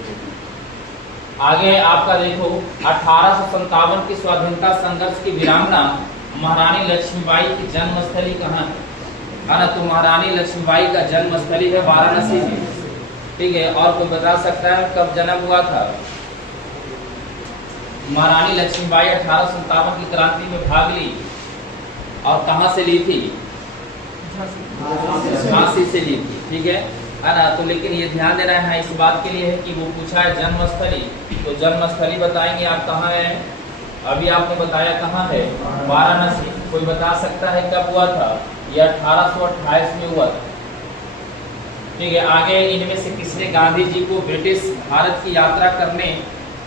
आगे आपका देखो 1857 की स्वाधीनता संघर्ष की वीरांगना महारानी लक्ष्मीबाई की जन्मस्थली कहाँ है ना? तो महारानी लक्ष्मीबाई का जन्मस्थली है वाराणसी में, ठीक है। और कोई बता सकता है कब जन्म हुआ था? महारानी लक्ष्मीबाई 1857 की क्रांति में भाग ली और कहां से ली थी? झांसी से ली थी, ठीक है ना। तो लेकिन ये ध्यान देना है इस बात के लिए है कि वो पूछा है जन्मस्थली, तो जन्मस्थली बताएंगे आप कहाँ है? अभी आपने बताया कहाँ है? वाराणसी। कोई बता सकता है कब हुआ था? ये 1828 में हुआ था, ठीक है। आगे इनमें से किसने गांधी जी को ब्रिटिश भारत की यात्रा करने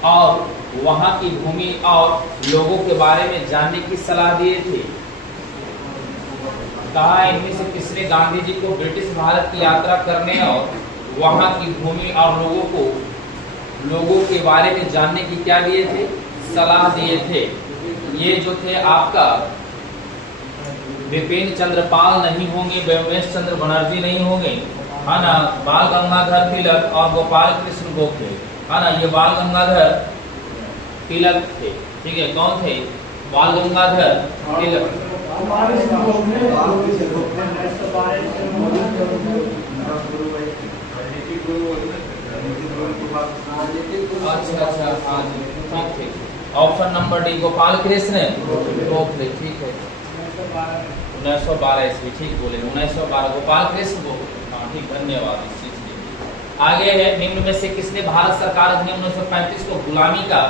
और वहां की भूमि और लोगों के बारे में जानने की सलाह दिए थे? कहा इनमें से किसने गांधी जी को ब्रिटिश भारत की यात्रा करने और वहां की भूमि और लोगों के बारे में जानने की क्या दिए थे? सलाह दिए थे। ये जो थे आपका विपिन चंद्र पाल नहीं होंगे, व्योमेश चंद्र बनर्जी नहीं होंगे, है ना, बाल गंगाधर तिलक और गोपाल कृष्ण गोखले, है ना, ये बाल गंगाधर तिलक थे, ठीक है। कौन थे? बाल गंगाधर तिलक। अच्छा, हाँ जी, ठीक ठीक। Option number D Gopal Krishna Gokhale, ठीक है। 1912 ईस्वी, ठीक बोले, 1912 गोपाल कृष्ण गोखले, हाँ ठीक, धन्यवाद इस चीज के लिए। आगे है निम्न में से किसने भारत सरकार अधिनियम 1935 को गुलामी का,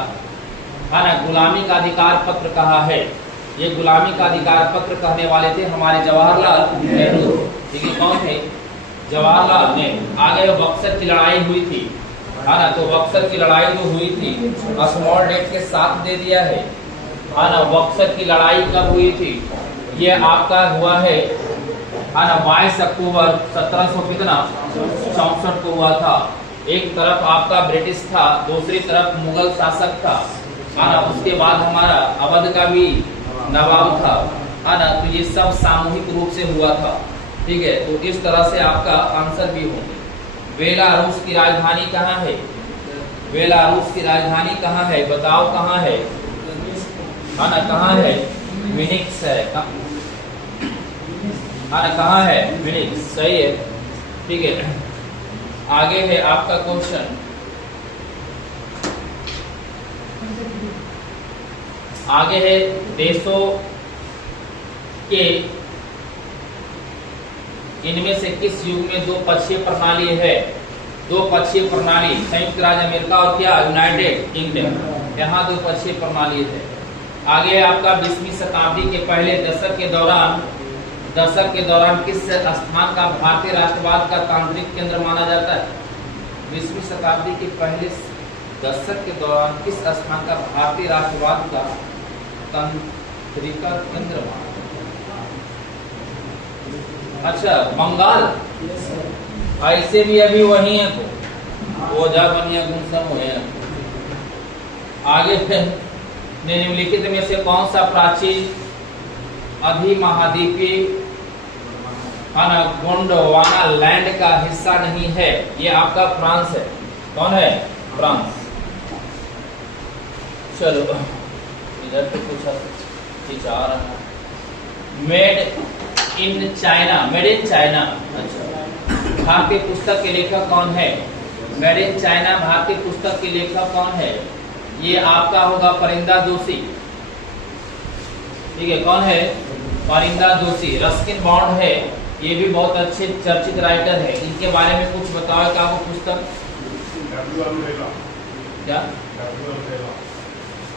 है ना, गुलामी का अधिकार पत्र कहा है? ये गुलामी का अधिकार पत्र कहने वाले थे हमारे जवाहरलाल नेहरू, ठीक है। कौन थे? जवाहरलाल नेहरू। आगे बक्सर की लड़ाई हुई थी, है ना, तो बक्सर की लड़ाई जो हुई थी स्मॉल डेट के साथ दे दिया है ना। बक्सर की लड़ाई कब हुई थी? ये आपका हुआ है ना 22 अक्टूबर 1764 को हुआ था। एक तरफ आपका ब्रिटिश था, दूसरी तरफ मुगल शासक था, है ना। उसके बाद हमारा अवध का भी नवाब था, है ना। तो ये सब सामूहिक रूप से हुआ था, ठीक है। तो इस तरह से आपका आंसर भी होंगे। बेलारूस की राजधानी कहाँ है? बेलारूस की राजधानी कहाँ है? बताओ कहाँ है ना, कहाँ है? विनिक्स है, कहाँ है? विनिक्स, सही है, ठीक है। आगे है आपका क्वेश्चन, आगे है देशों के इनमें से किस युग में दो पक्षीय प्रणाली है? दो पक्षीय प्रणाली, संयुक्त राज्य अमेरिका और क्या? यूनाइटेड किंगडम, यहाँ दो पक्षीय प्रणाली है। आगे आपका 20वीं शताब्दी के पहले दशक के दौरान दशक के दौरान किस स्थान का भारतीय राष्ट्रवाद का तांत्रिक केंद्र माना जाता है? 20वीं शताब्दी के पहले दशक के दौरान किस स्थान का भारतीय राष्ट्रवाद का तांत्रिक केंद्र माना जाता है? अच्छा, बंगाल। ऐसे भी अभी वही है तो ओझा बनिया गुमसम हुए हैं। आगे निम्नलिखित में से कौन सा प्राचीन अधिमहाद्वीपीय गोंडवाना लैंड का हिस्सा नहीं है? ये आपका फ्रांस है। कौन है? फ्रांस। चलो इधर तो कुछ आ रहा है। Made in China, made in China. अच्छा, भारतीय पुस्तक के लेखक कौन है? मेड इन चाइना भारतीय पुस्तक के लेखक कौन है? ये आपका होगा परिंदा जोशी। ठीक है, कौन है? परिंदा जोशी। रस्किन बॉन्ड है, ये भी बहुत अच्छे चर्चित राइटर है। इनके बारे में कुछ बताओ क्या वो पुस्तक क्या?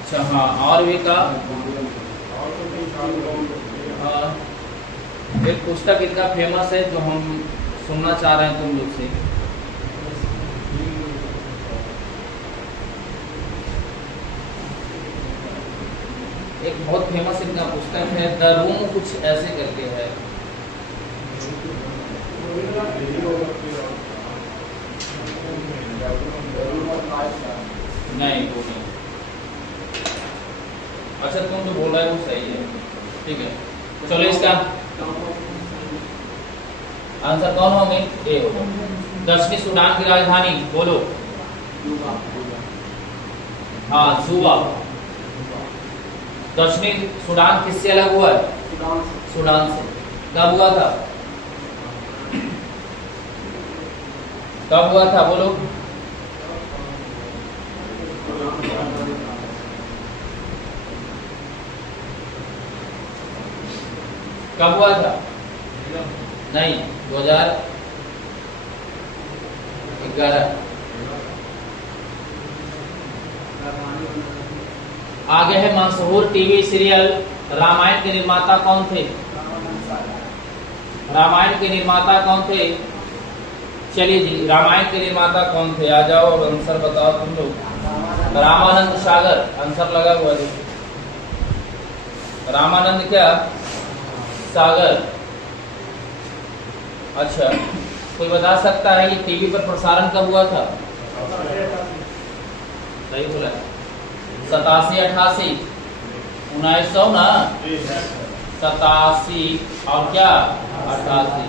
अच्छा हाँ, और भी का एक पुस्तक इनका फेमस है जो हम सुनना चाह रहे हैं तुम लोग से। एक बहुत फेमस इनका पुस्तक है, द रूम कुछ ऐसे करके है। नहीं वो नहीं। अच्छा तुम जो बोल रहे हो वो सही है। ठीक है, चलो इसका आंसर कौन होंगे? ए होगा। दक्षिणी सूडान की राजधानी बोलो। हाँ, जुबा। दक्षिणी सूडान किससे अलग हुआ है? सूडान से। कब हुआ था? कब हुआ था बोलो? कब हुआ था? नहीं, 2011। आगे है मशहूर टीवी सीरियल रामायण के निर्माता कौन थे? रामायण के निर्माता कौन थे? चलिए जी, रामायण के निर्माता कौन थे? आ जाओ और आंसर बताओ तुम लोग। रामानंद सागर। आंसर लगा हुआ है। रामानंद क्या? सागर। अच्छा, कोई बता सकता है ये टीवी पर प्रसारण कब हुआ था? सही बोला। 87, 88, 1900 ना? 87 और क्या 88।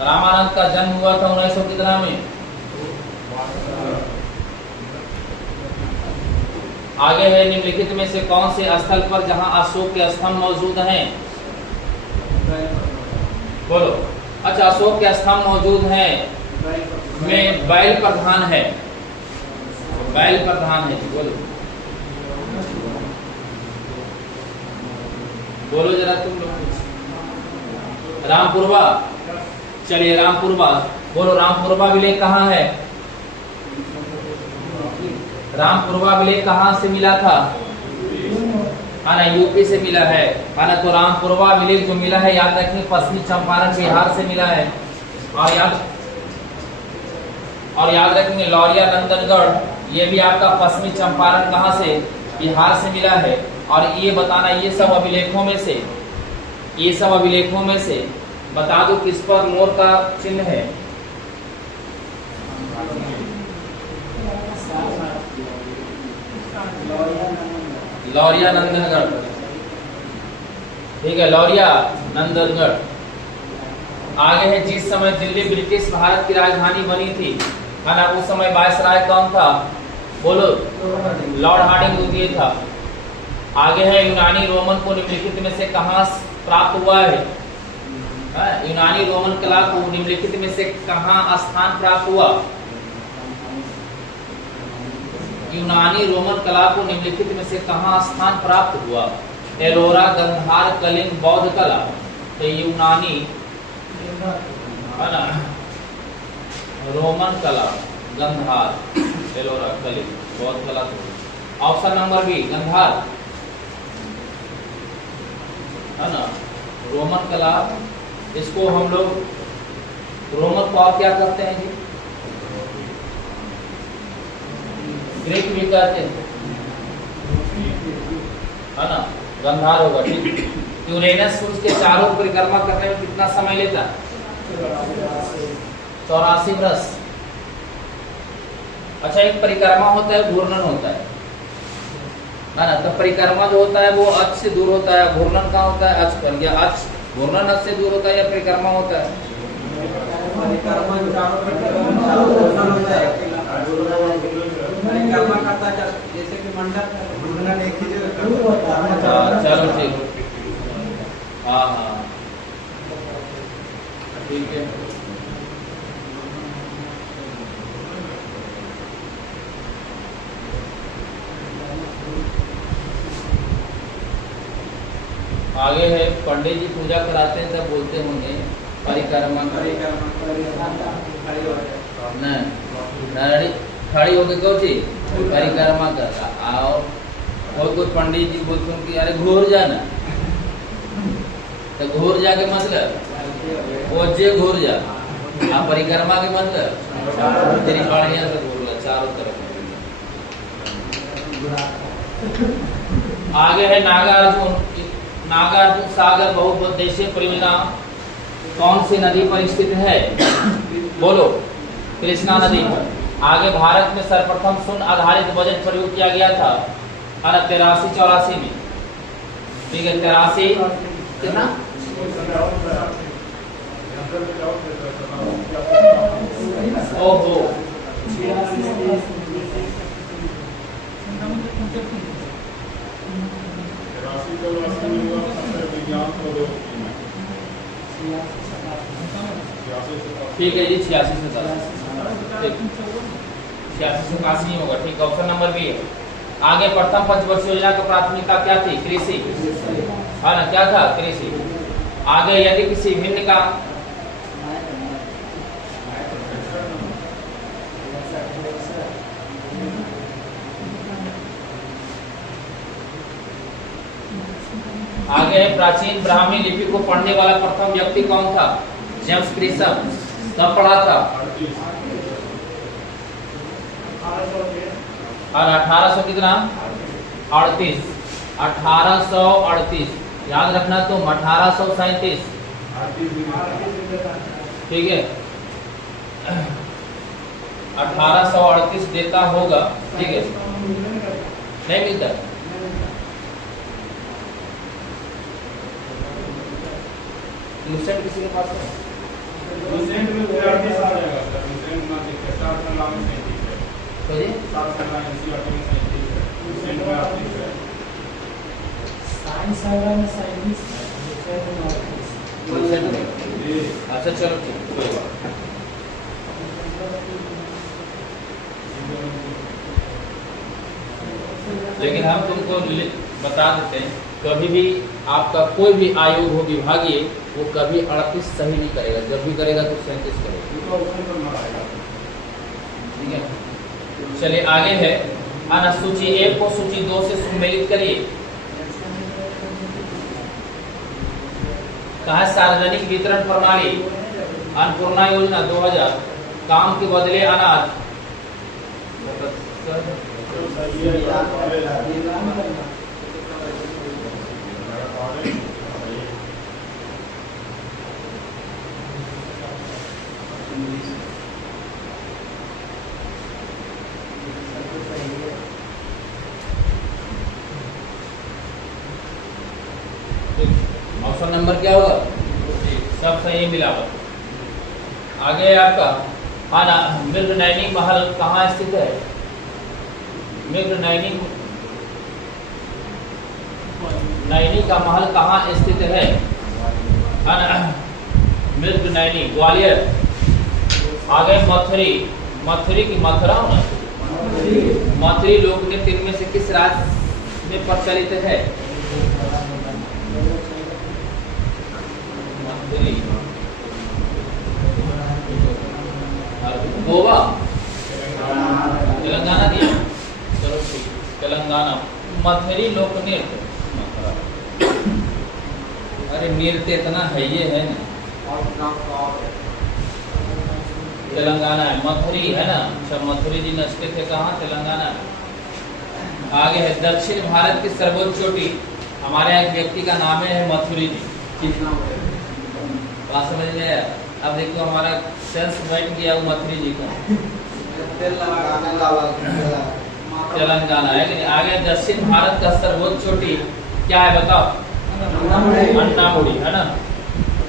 रामानंद का जन्म हुआ था 1900 कितना में? आगे है निम्नलिखित में से कौन से स्थल पर जहां अशोक के स्तंभ मौजूद हैं? बोलो। अच्छा, अशोक के स्तंभ मौजूद हैं में बैल प्रधान है। बैल प्रधान है, बोलो बोलो जरा तुम लोग। रामपुरवा। चलिए रामपुरवा बोलो। रामपुरवा विलेय कहाँ है? रामपुरवा विलेय कहाँ से मिला था? आना यूपी से मिला है। आना तो रामपुरवा विलेय जो मिला है याद रखिए पश्चिमी चंपारण बिहार से मिला है। और याद रखेंगे लौरिया नंदनगढ़ ये भी आपका पश्चिमी चंपारण कहाँ से? बिहार से मिला है। और ये बताना ये सब अभिलेखों में से बता दो किस पर मोर का चिन्ह है? लौरिया नंदनगढ़। ठीक है, लौरिया नंदनगढ़। आगे है जिस समय दिल्ली ब्रिटिश भारत की राजधानी बनी थी है ना, उस समय वायसराय कौन था? बोलो। लॉर्ड हार्डिंग द्वितीय था। आगे है यूनानी रोमन को निम्नलिखित में से कहाँ प्राप्त हुआ है? यूनानी रोमन कला को निम्नलिखित में से कहाँ स्थान प्राप्त हुआ? यूनानी रोमन कला को निम्नलिखित में से कहाँ स्थान प्राप्त हुआ? एलोरा, गंधार, कलिंग, बौद्ध कला। तो यूनानी है ना, रोमन कला, गंधार, एलोरा, कलिंग, बौद्ध कला। ऑप्शन नंबर बी गंधार है ना। रोमन कला, इसको हम लोग रोमन को और क्या करते हैं जी? ग्रीक भी कहते हैं, है ना? गंधार होगा, ठीक। यूरेनस सूर्य के चारों परिक्रमा करने में कितना समय लेता है? 84 वर्ष। अच्छा, एक परिक्रमा होता है, घूर्णन होता है ना? तो परिक्रमा जो होता है वो अक्ष से दूर होता है, घूर्णन कहाँ होता है? अक्ष पर। या अक्ष घूर्णन अक्ष से दूर होता है या परिक्रमा होता है? परिक्रमा चारों परिक्रमा होता है, परिक्रमा करता है, जैसे कि मंडल एक ही जगह। चलो ठीक, हाँ हाँ ठीक है। आगे है, पंडित जी पूजा कराते हैं तब बोलते होंगे परिक्रमा नहीं, खड़ी होकर कौन सी परिक्रमा करता। और कोई पंडित जी बोलते हैं कि अरे घूर जाना, तो घूर जा के मतलब वो जे घूर जा, आप परिक्रमा के मतलब तेरी पाड़ियां से घूर ला चारों तरफ। आगे है नागार्जुन। नागार्जुन सागर बहुउद्देशीय परियोजना कौन सी नदी पर स्थित है? बोलो, कृष्णा नदी पर। आगे भारत में सर्वप्रथम शून्य आधारित बजट प्रयोग किया गया था 83-84 में, ठीक है। 83 कितना? ओहो, ठीक है जी, 86 से 86 नहीं होगा, ठीक। ऑप्शन नंबर बी है। आगे प्रथम पंचवर्षीय योजना की प्राथमिकता क्या थी? कृषि, है ना? क्या था? कृषि। आगे यदि किसी भिन्न का आगे है, प्राचीन ब्राह्मी लिपि को पढ़ने वाला प्रथम व्यक्ति कौन था? जेम्स क्रिसम। कब पढ़ा था? और 1800 कितना? 38। 1838 याद रखना तुम, 1837, ठीक है। 1838 देता होगा, ठीक है। नहीं मिलता, लुसेंट किसी के पास है? लुसेंट में 38 आ जाएगा सर, लुसेंट ना दिखे 7 में लाने से ठीक है। तो जी 7 में लाने से 38 में ठीक है, लुसेंट में 38 है। साइंस आएगा ना, साइंटिस्ट लुसेंट में। अच्छा चलो ठीक, कोई बात। लेकिन हम तुमको बता देते हैं, कभी भी आपका कोई भी आयोग हो विभागीय, वो कभी 38 सही नहीं करेगा, जब भी करेगा तो 37 करेगा, ठीक है। चलिए आगे है, आना सूची 1 को सूची 2 से सम्मिलित करिए। कहा सार्वजनिक वितरण प्रणाली अन्नपूर्णा योजना 2000, काम के बदले अनाज। ऑप्शन नंबर क्या होगा? सब सही मिलावट। आगे है आपका आना, मृगनयनी महल कहाँ स्थित है? मृगनयनी का महल कहाँ स्थित है? मृगनयनी ग्वालियर। आगे मथुरी, मथुरी की मथुरा ना, मथुरी लोक नृत्य में से किस राज्य में प्रचलित है? गोवा, तेलंगाना दिया, चलो ठीक, तेलंगाना। मथुरी लोक नृत्य अरे मीर तो इतना है, ये है ना तेलंगाना है, मथुरी है ना। अच्छा, मथुरी जी नचते थे कहाँ? तेलंगाना में। आगे है दक्षिण भारत की सर्वोच्च चोटी। हमारे यहाँ एक व्यक्ति का नाम है मथुरी जी। बात समझ में आया? अब देखो हमारा सेंस बैठ गया वो मथुरी जी का। तेलंगाना है कि नहीं? आगे दक्षिण भारत का सर्वोच्च चोटी क्या है बताओ? अन्नामुड़ी है ना।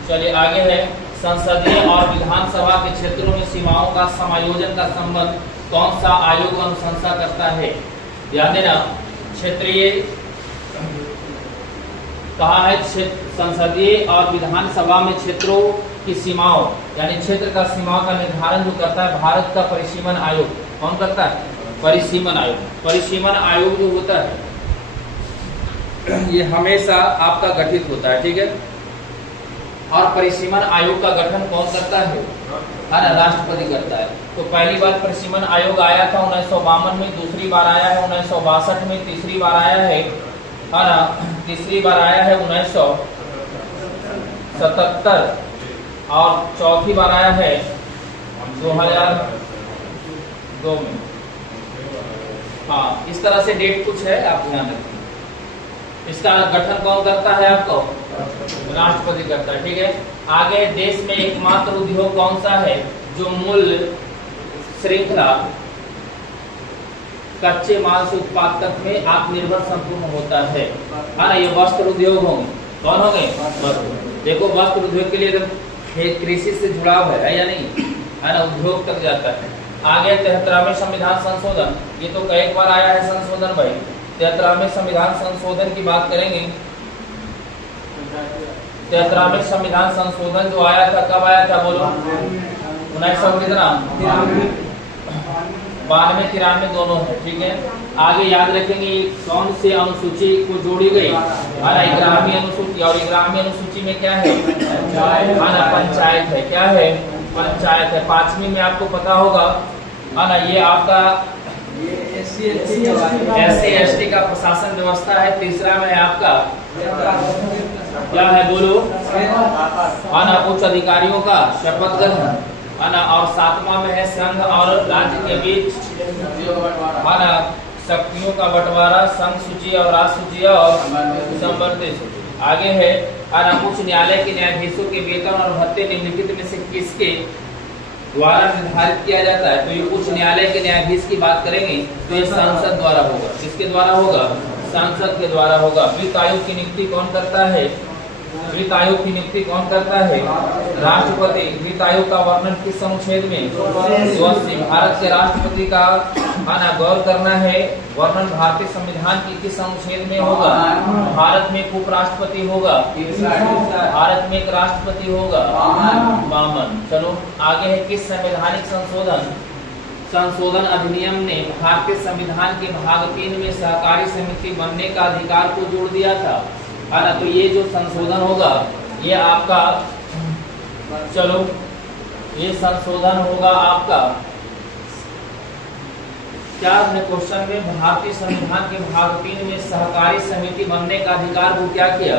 चलिए आगे है संसदीय और विधानसभा के क्षेत्रों में सीमाओं का समायोजन का संबंध कौन सा आयोग अनुशंसा करता है? ध्यान देना, क्षेत्रीय कहा है संसदीय और विधानसभा में क्षेत्रों की सीमाओं यानी क्षेत्र का सीमाओं का निर्धारण जो करता है भारत का परिसीमन आयोग। कौन करता है? परिसीमन आयोग। परिसीमन आयोग जो होता है ये हमेशा आपका गठित होता है, ठीक है। और परिसीमन आयोग का गठन कौन करता है? राष्ट्रपति करता है। तो पहली बार परिसीमन आयोग आया था 1952 में, दूसरी बार आया है 1962 में, तीसरी बार आया है तीसरी बार आया है 1977 और चौथी बार आया है 2002 में। हाँ, इस तरह से डेट कुछ है, आप ध्यान रखें। इसका गठन कौन करता है? आपको राष्ट्रपति करता है, ठीक है। आगे देश में एकमात्र उद्योग कौन सा है जो मूल श्रृंखला कच्चे माल से उत्पाद तक में आत्मनिर्भर संपूर्ण होता है ना। ये वस्त्र उद्योग होंगे। कौन होंगे? देखो वस्त्र उद्योग के लिए तो कृषि से जुड़ाव है या नहीं, है ना, उद्योग तक जाता है। आगे 73वें संविधान संशोधन, ये तो कई बार आया है संशोधन भाई। 73वें संविधान संशोधन की बात करेंगे। 73वें संविधान संशोधन जो आया था, कब आया था बोलो? 1992-93 दोनों है, ठीक है। आगे याद रखेंगे कौन से अनुसूची को जोड़ी गई? 11वीं अनुसूची। और 11वीं अनुसूची में क्या है? पंचायत है। क्या है? पंचायत है। 5वीं में आपको पता होगा ये आपका SC/ST का प्रशासन व्यवस्था है। तीसरा में है आपका क्या है बोलो? उच्च अधिकारियों का शपथ ग्रहण, और 7वां में है संघ और राज्य के बीच शक्तियों का बंटवारा, संघ सूची और राष्ट्र सूची और संवर्धित सूची। आगे है उच्च न्यायालय के न्यायाधीशों के वेतन और भत्ते निम्नलिखित में से किसके द्वारा निर्धारित किया जाता है? तो ये उच्च न्यायालय के न्यायाधीश की बात करेंगे तो ये सांसद द्वारा होगा। किसके द्वारा होगा? सांसद के द्वारा होगा। वित्त आयोग की नियुक्ति कौन करता है? वित्त आयोग की नियुक्ति कौन करता है? राष्ट्रपति। वित्त आयोग का वर्णन किस अनुच्छेद में? 80। भारत के राष्ट्रपति का गौर करना है। वर्णन भारतीय संविधान की किस अनुच्छेद में होगा? भारत में एक उपराष्ट्रपति होगा। भारत में एक राष्ट्रपति होगा 52। चलो आगे है किस संवैधानिक संशोधन अधिनियम ने भारतीय संविधान के भाग 3 में सहकारी समिति बनने का अधिकार को जोड़ दिया था? तो ये जो संशोधन होगा ये आपका, चलो ये संशोधन होगा आपका क्या है क्वेश्चन में? भारतीय संविधान के भाग 3 में सहकारी समिति बनने का अधिकार को क्या किया?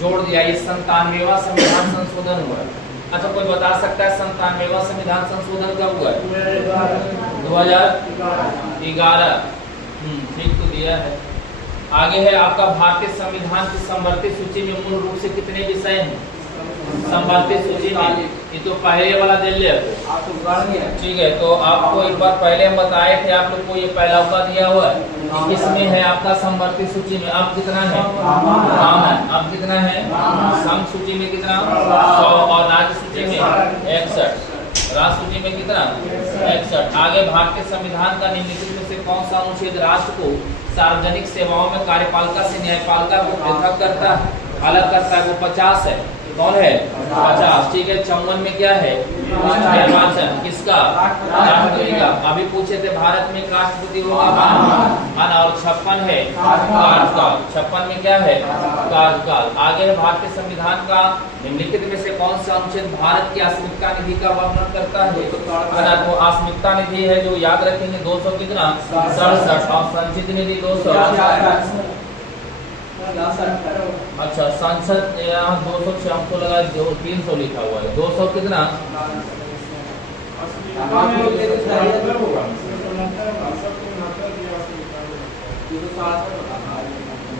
जोड़ दिया। ये 97वां संविधान संशोधन हुआ। अच्छा, कोई बता सकता है 97वां संविधान संशोधन कब हुआ? 2011। ठीक तो दिया है। आगे है आपका भारतीय संविधान की संवर्धित सूची में मूल रूप से कितने विषय हैं? संवर्धित सूची में ये तो पहले वाला दे लिया, ठीक है। तो आपको एक बार पहले हम बताए थे आप लोग को, ये पहला का दिया हुआ है। किसमें है आपका संवर्धित सूची में? अब कितना है? अब कितना है? संघ सूची में कितना? 100 और राज्य सूची में 61। राष्ट्र सूची में कितना? 61। आगे भारतीय संविधान का निम्नलिखित में से कौन सा अनुच्छेद राष्ट्र को सार्वजनिक सेवाओं में कार्यपालिका से न्यायपालिका को पृथक करता है, अलग करता है? वो 50 है। कौन है? 50, ठीक है। 54 में क्या है? निर्वाचन किसका? राष्ट्रपति का। अभी पूछे थे भारत में राष्ट्रपति होगा और 56 है कार्यकाल। 56 में क्या है? कार्यकाल। आगे है भारतीय संविधान का निम्नलिखित में से कौन सा अनुच्छेद भारत की अस्मिता निधि का वर्णन करता है? तो अस्मिता निधि है जो याद रखेंगे 200 कितना? 67 और संचित निधि 200। अच्छा संसद यहाँ 200 हमको लगा 300 लिखा हुआ है, 200 कितना?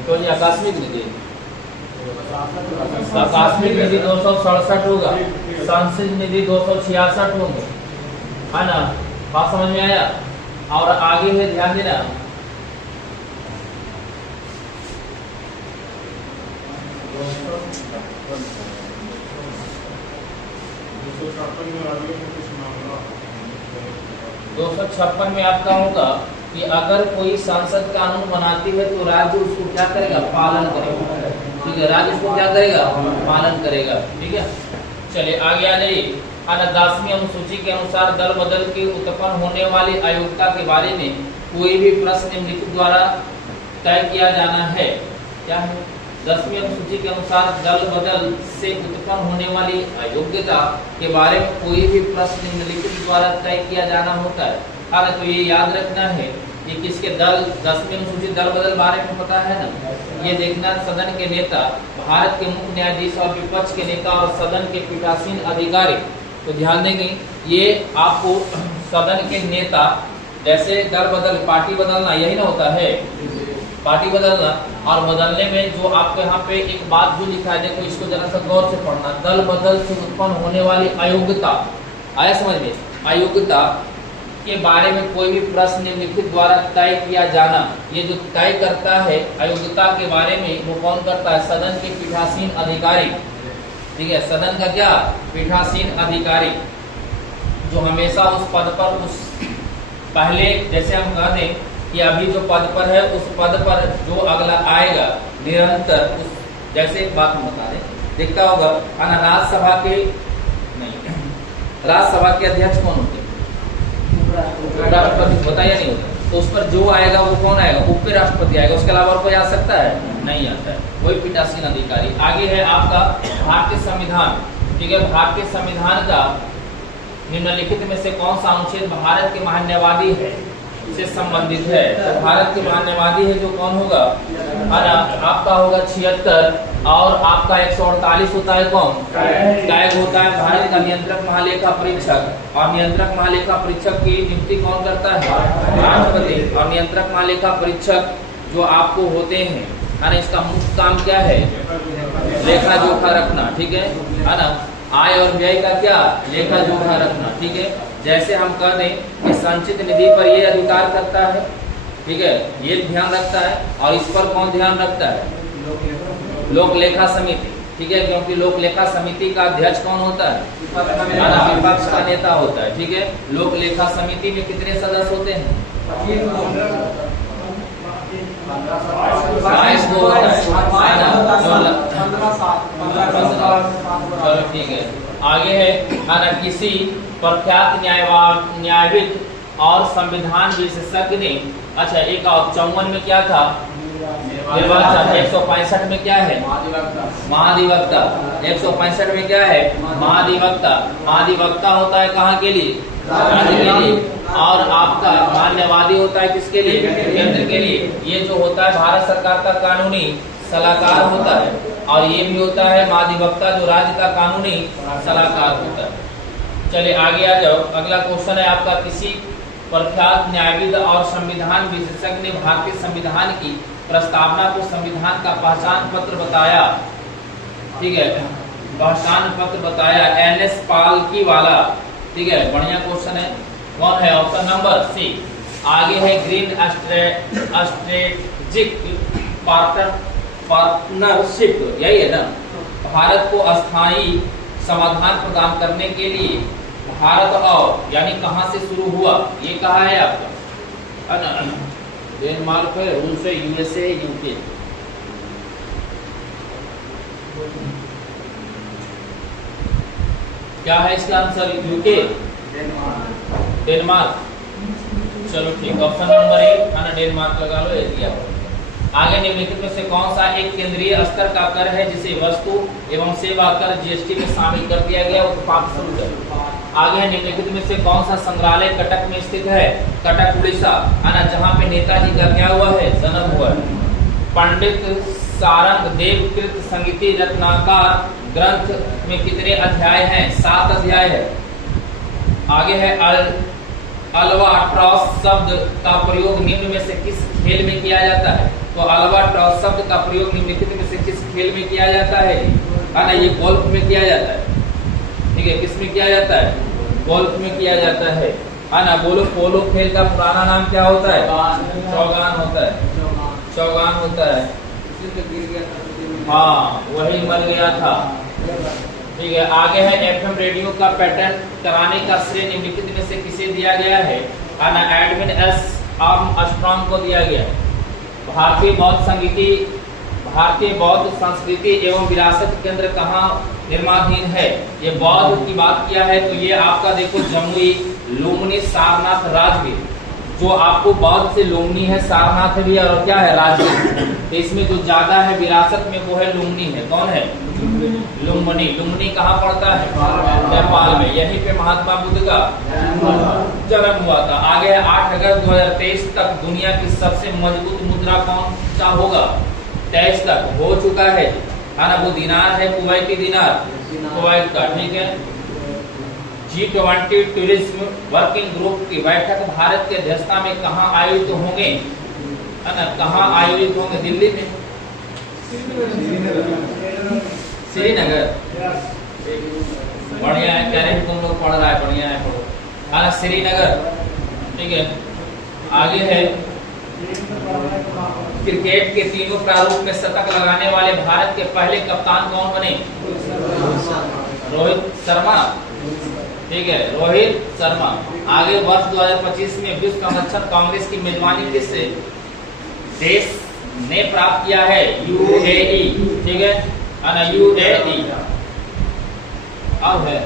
तो ये आकस्मिक निधि, आकस्मिक निधि 267 होगा, संचित निधि 266 होंगे, है ना? बात समझ में आया? और आगे है, ध्यान देना, दो सौ छप्पन में आपका होगा कि अगर कोई संसद कानून बनाती है तो राज्य उसको क्या करेगा? पालन करेगा। ठीक है, राज्य उसको क्या करेगा? पालन करेगा। ठीक है, चलिए आगे आ जाइए। 10वीं अनुसूची के अनुसार दल बदल के उत्पन्न होने वाली अयोग्यता के बारे में कोई भी प्रश्न निम्नलिखित द्वारा तय किया जाना है। क्या है? 10वीं अनुसूची के अनुसार दल बदल से उत्पन्न होने वाली अयोग्यता के बारे में कोई भी प्रश्न निम्नलिखित द्वारा तय किया जाना होता है। हालांकि तो ये याद रखना है कि किसके दल, 10वीं अनुसूची दल बदल बारे में पता है ना, ये देखना सदन के नेता, भारत के मुख्य न्यायाधीश और विपक्ष के नेता और सदन के पीठासीन अधिकारी। तो ध्यान देंगे, ये आपको सदन के नेता, जैसे दल बदल पार्टी बदलना यही ना होता है, पार्टी बदलना, और बदलने में जो आपके यहाँ पे एक बात जो लिखा है, देखो इसको जरा सा गौर से पढ़ना, दल बदल से उत्पन्न होने वाली अयोग्यता, आया समझ में? अयोग्यता के बारे में कोई भी प्रश्न निम्नलिखित द्वारा तय किया जाना। ये जो तय करता है अयोग्यता के बारे में, वो कौन करता है? सदन के पीठासीन अधिकारी। ठीक है, सदन का क्या? पीठासीन अधिकारी, जो हमेशा उस पद पर, उस पहले जैसे हम कह दें कि अभी जो पद पर है उस पद पर जो अगला आएगा निरंतर, उस जैसे एक बात हम बता दें, दिखता होगा राज्यसभा के नहीं, राज्यसभा के अध्यक्ष कौन होते हैं? राष्ट्रपति होता या नहीं होता? तो उस पर जो आएगा वो कौन आएगा? उप राष्ट्रपति आएगा, उसके अलावा और कोई आ सकता है? नहीं आता है, वही पीठासीन अधिकारी। आगे है आपका भारतीय संविधान। ठीक है, भारतीय संविधान का निम्नलिखित में से कौन सा अनुच्छेद भारत के महान्यवादी है से संबंधित है? तो भारत के महान्यवादी है जो कौन होगा? आपका होगा 76, और आपका 148 होता है कौन? कैग होता है भारत का नियंत्रक महालेखा परीक्षक, और नियंत्रक महालेखा परीक्षक की नियुक्ति कौन करता है? राष्ट्रपति। और नियंत्रक महालेखा परीक्षक जो आपको होते हैं, है ना, इसका मुख्य काम क्या है? लेखा जोखा रखना। ठीक है ना, आय और व्यय का क्या? लेखा जोखा रखना। ठीक है, जैसे हम कह दें कि संचित निधि पर ये अधिकार करता है, ठीक है, ये ध्यान रखता है, और इस पर कौन ध्यान रखता है? लोक लेखा समिति। ठीक है, क्योंकि लोक लेखा समिति का अध्यक्ष कौन होता है? विपक्ष का नेता होता है। ठीक है, लोक लेखा समिति में कितने सदस्य होते हैं? 22 होता है। चलो ठीक है, आगे है किसी प्रख्यात न्यायविद और संविधान विशेषज्ञ ने, अच्छा एक 54 में क्या था? निर्वाचन। 165 में क्या है? महाधिवक्ता। 165 में क्या है? महाधिवक्ता। महाधिवक्ता होता है कहाँ के लिए? राज्य के लिए। और आपका मान्यवादी होता है किसके लिए? केंद्र के लिए। ये जो होता है भारत सरकार का कानूनी सलाहकार होता है, और ये भी होता है महाधिवक्ता जो राज्य का कानूनी सलाहकार होता है। चलिए आगे आ जाओ, अगला क्वेश्चन है आपका, किसी प्रख्यात न्यायविद और संविधान विशेषज्ञ ने भारतीय संविधान की प्रस्तावना को संविधान का पहचान पत्र बताया। ठीक है, पहचान पत्र बताया NS पालकीवाला। ठीक है, बढ़िया क्वेश्चन है। कौन है? Option number C. आगे है ग्रीन स्ट्रेटेजिक पार्टनरशिप, यही है ना, भारत को अस्थायी समाधान प्रदान करने के लिए भारत और, यानी कहां से शुरू हुआ? ये कहा है आपका, है ना, डेनमार्क है, रूस है, USA है, UK। क्या है इसका आंसर? UK, Denmark. चलो ठीक, ऑप्शन नंबर ए, है ना, डेनमार्क लगा लो, ये दिया। आगे निम्नलिखित में से कौन सा एक केंद्रीय स्तर का कर है जिसे वस्तु एवं सेवा कर GST में शामिल कर दिया गया? उत्पाद शुल्क। आगे है निम्नलिखित में से कौन सा संग्रहालय कटक में स्थित है? कटक उड़ीसा, है ना, जहाँ पे नेताजी का क्या हुआ है? जन्म हुआ है। पंडित सारंग देवकृत संगीति रत्नाकर ग्रंथ में कितने अध्याय हैं? 7 अध्याय है। आगे है अल्बाट्रॉस शब्द का प्रयोग निम्न में से किस खेल में किया जाता है? तो अल्बाट्रॉस शब्द का प्रयोग निम्नलिखित में से किस खेल में किया जाता है? ना ये गोल्फ में किया जाता है। ठीक है, किस में किया जाता है? गोल्फ में किया जाता है ना। बोलो, पोलो खेल का पुराना नाम क्या होता है? चौगान होता है। चौगान होता है। हाँ, वही मर गया था। ठीक है, आगे है एफएम रेडियो का पैटर्न कराने का श्रेय निम्नलिखित में से किसे दिया गया है? ना एडविन एस आर्मस्ट्रांग को दिया गया। भारतीय बौद्ध संस्कृति एवं विरासत केंद्र कहाँ निर्माणाधीन है? ये बौद्ध की बात किया है तो ये आपका देखो जमुई, लुम्बिनी, सारनाथ, राजगीर। जो आपको बौद्ध से लुम्बिनी है, सारनाथ भी है और क्या है? राजगीर। तो इसमें जो ज्यादा है विरासत में वो है लुम्बिनी है। कौन है? लुम्बिनी। लुम्बिनी कहाँ पड़ता है? नेपाल में। यहीं पे महात्मा बुद्ध का जन्म हुआ था। आगे है 8 अगस्त 2023 तक दुनिया की सबसे मजबूत मुद्रा कौन सा होगा? 23 तक हो चुका है ना। वो दिनार है, कुवैती दिनार, कुवैत का। ठीक है। G20 टूरिज्म वर्किंग ग्रुप की बैठक भारत के अध्यक्षता में कहाँ आयोजित होंगे? है ना, कहाँ आयोजित होंगे? दिल्ली में, श्रीनगर। बढ़िया है, कह रहे तुम लोग पढ़ रहा है, बढ़िया है, पढ़ो। है ना, श्रीनगर। ठीक है। आगे है क्रिकेट के तीनों प्रारूप में शतक लगाने वाले भारत के पहले कप्तान कौन बने? रोहित शर्मा। ठीक है, रोहित शर्मा। आगे वर्ष 2025 में विश्व संरक्षण कांग्रेस की मेजबानी किस देश ने प्राप्त किया है? यूएई। ठीक है ना, यूएई। अब है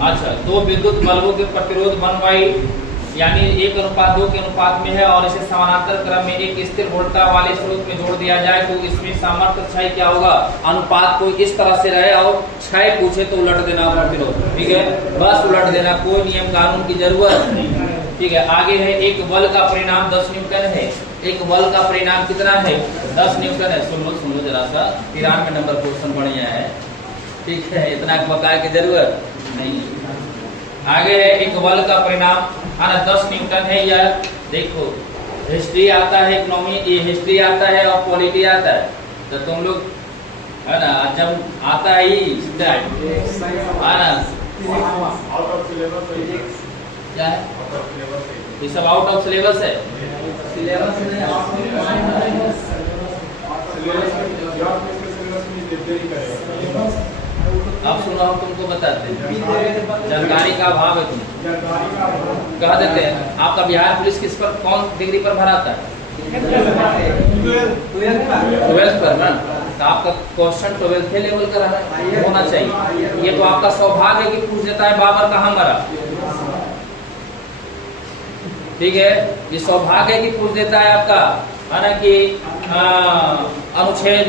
अच्छा, 2 विद्युत बल्बों के प्रतिरोध 1 यानी 1:2 के अनुपात में है और इसे समानांतर क्रम में एक स्थिर वोल्टता वाले स्रोत में जोड़ दिया जाए तो इसमें सामर्थ्य क्षय क्या होगा? अनुपात को इस तरह से रहे और क्षय पूछे तो उलट देना प्रतिरोध। ठीक है, बस उलट देना, कोई नियम कानून की जरूरत नहीं। ठीक है। आगे है एक बल का परिणाम 10 न्यूटन है। एक बल का परिणाम कितना है? 10 न्यूटन है। सुन लो जरा सा, 93 नंबर क्वेश्चन बढ़िया है। ठीक है, इतना बताने की जरूरत नहीं। आगे है एक बल का परिणाम 10 न्यूटन है। यह देखो, हिस्ट्री आता है, इकोनॉमी, ये हिस्ट्री आता है और पॉलिटी आता है। तो तुम लोग है ना, जब आता है ही ना, क्या है ये सब आउट ऑफ सिलेबस है। अब सुनो, हम तुमको बताते हैं, जानकारी का अभाव है। तुम कह देते हैं आपका बिहार पुलिस किस पर, कौन डिग्री पर भराता है? 12th पर ना। तो आपका क्वेश्चन 12th लेवल का होना चाहिए। ये तो आपका सौभाग्य है कि पूछ देता है बाबर कहाँ मरा। ठीक है, ये सौभाग्य है कि पूछ देता है आपका, है ना, कि अनुच्छेद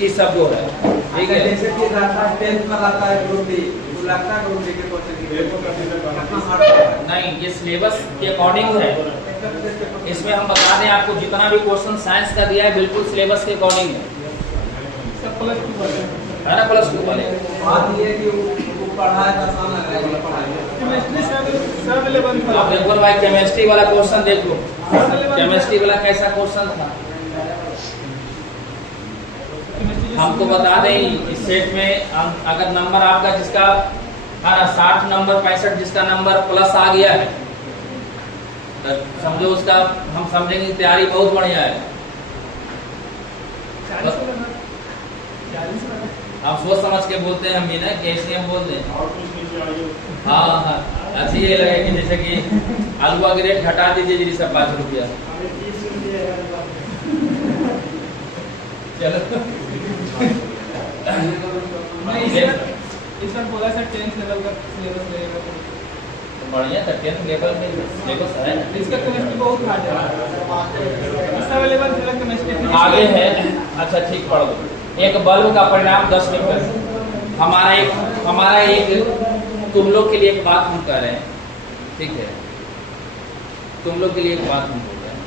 ये सब जो है। ठीक है, जैसे कि 10th में आता है ग्रुप डी, लगता है ग्रुप डी के क्वेश्चन नहीं, ये सिलेबस के अकॉर्डिंग है। इसमें हम बता दें आपको, जितना भी क्वेश्चन साइंस का दिया है बिल्कुल सिलेबस के अकॉर्डिंग है ना, +2 वाले। बात ये है कि वो पढ़ा है तो आसान लग रहा है पढ़ाई। आप देखो भाई, केमिस्ट्री वाला क्वेश्चन देख लो, केमिस्ट्री वाला कैसा क्वेश्चन था। हमको बता दें इस सेट में अगर नंबर आपका जिसका 60 नंबर 65 जिसका नंबर प्लस आ गया है तो समझो उसका, हम समझेंगे तैयारी बहुत बढ़िया है। आप सोच समझ के बोलते हैं, हम भी ना कैसे हम बोल दें। हाँ, ऐसे ये लगे कि जैसे कि आलूआ के रेट घटा दीजिए जी सब 5 रुपया। चलो इस बार बोला सर 10th लेवल का सिलेबस रहेगा तो बढ़िया था। 10th लेवल में सिलेबस है, इसका केमिस्ट्री बहुत हार्ड है। इसका लेवल थोड़ा केमिस्ट्री आगे है। अच्छा ठीक, पढ़ लो। एक बल्ब का परिणाम 10 न्यूटन। हमारा एक तुम लोग के लिए एक बात हम कह रहे हैं। ठीक है, तुम लोग के लिए एक बात हम बोल रहे हैं।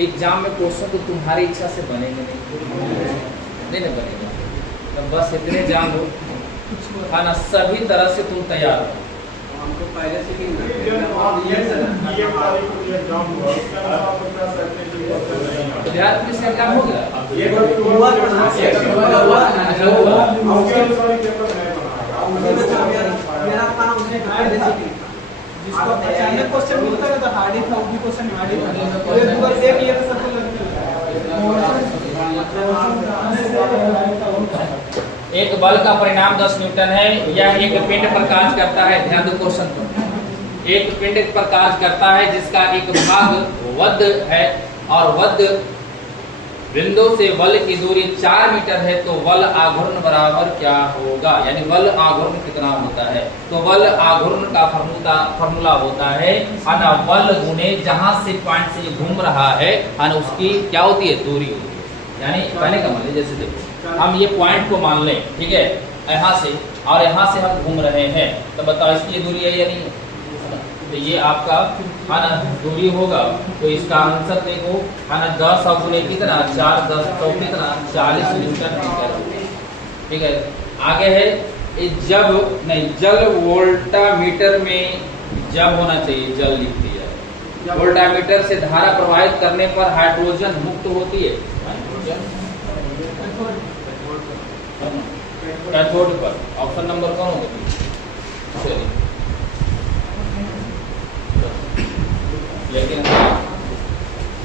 एग्जाम में क्वेश्चन तो तुम्हारी इच्छा से बनेंगे नहीं ना बनेगा। तो बस इतने जान लो है ना, सभी तरह से तुम तैयार हो। हमको पहले से तो बिहार पुलिस का एग्जाम हो गया। जिसको अचानक क्वेश्चन मिलता है तो हार्ड ही था, वो भी क्वेश्चन हार्ड ही था। एक बार देख लिया तो सबको एक बल का परिणाम 10 न्यूटन है। यह एक पिंड पर कार्य करता है, ध्यान दो क्वेश्चन पर। एक पिंड पर कार्य करता है जिसका एक भाग वध है और वध बिंदु से बल की दूरी 4 मीटर है, तो बल आघूर्ण बराबर क्या होगा, यानी बल आघूर्ण कितना होता है। तो बल आघूर्ण का फॉर्मूला होता है ना, बल गुने जहां से पॉइंट से घूम रहा है ना, उसकी क्या होती है, दूरी होती है। यानी कहने का मतलब जैसे देखो हम ये पॉइंट को मान लें, ठीक है, यहाँ से और यहाँ से हम घूम रहे हैं, तो बताओ इसकी दूरी है या नहीं है? तो ये आपका है ना दूरी होगा। तो इसका आंसर देखो है ना, 10 और गुने कितना 4, 10 तो कितना 40 न्यूटन मीटर। ठीक है, आगे है जब नहीं, जल वोल्टामीटर में जब होना चाहिए, जल लिख दिया। वोल्टामीटर से धारा प्रवाहित करने पर हाइड्रोजन मुक्त होती है। कैथोड पर ऑप्शन नंबर कौन होगा? चलिए, लेकिन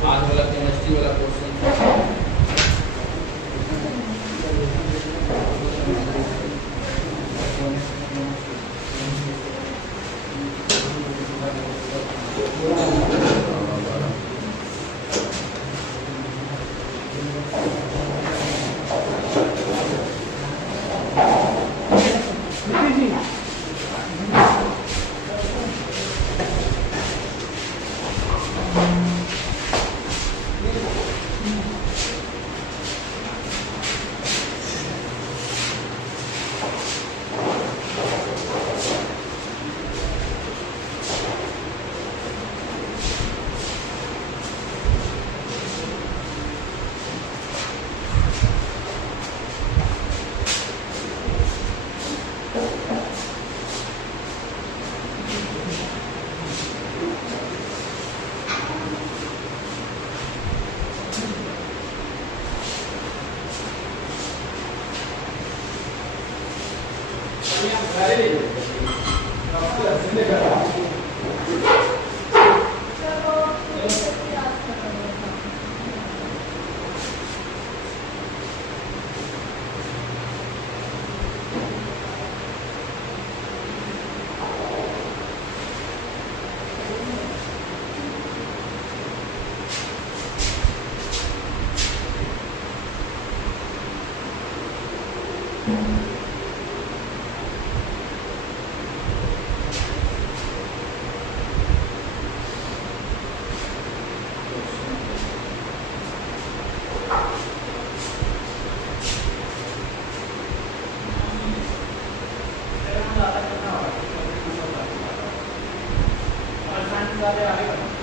आज वाला केमिस्ट्री वाला क्वेश्चन ज्यादा आगे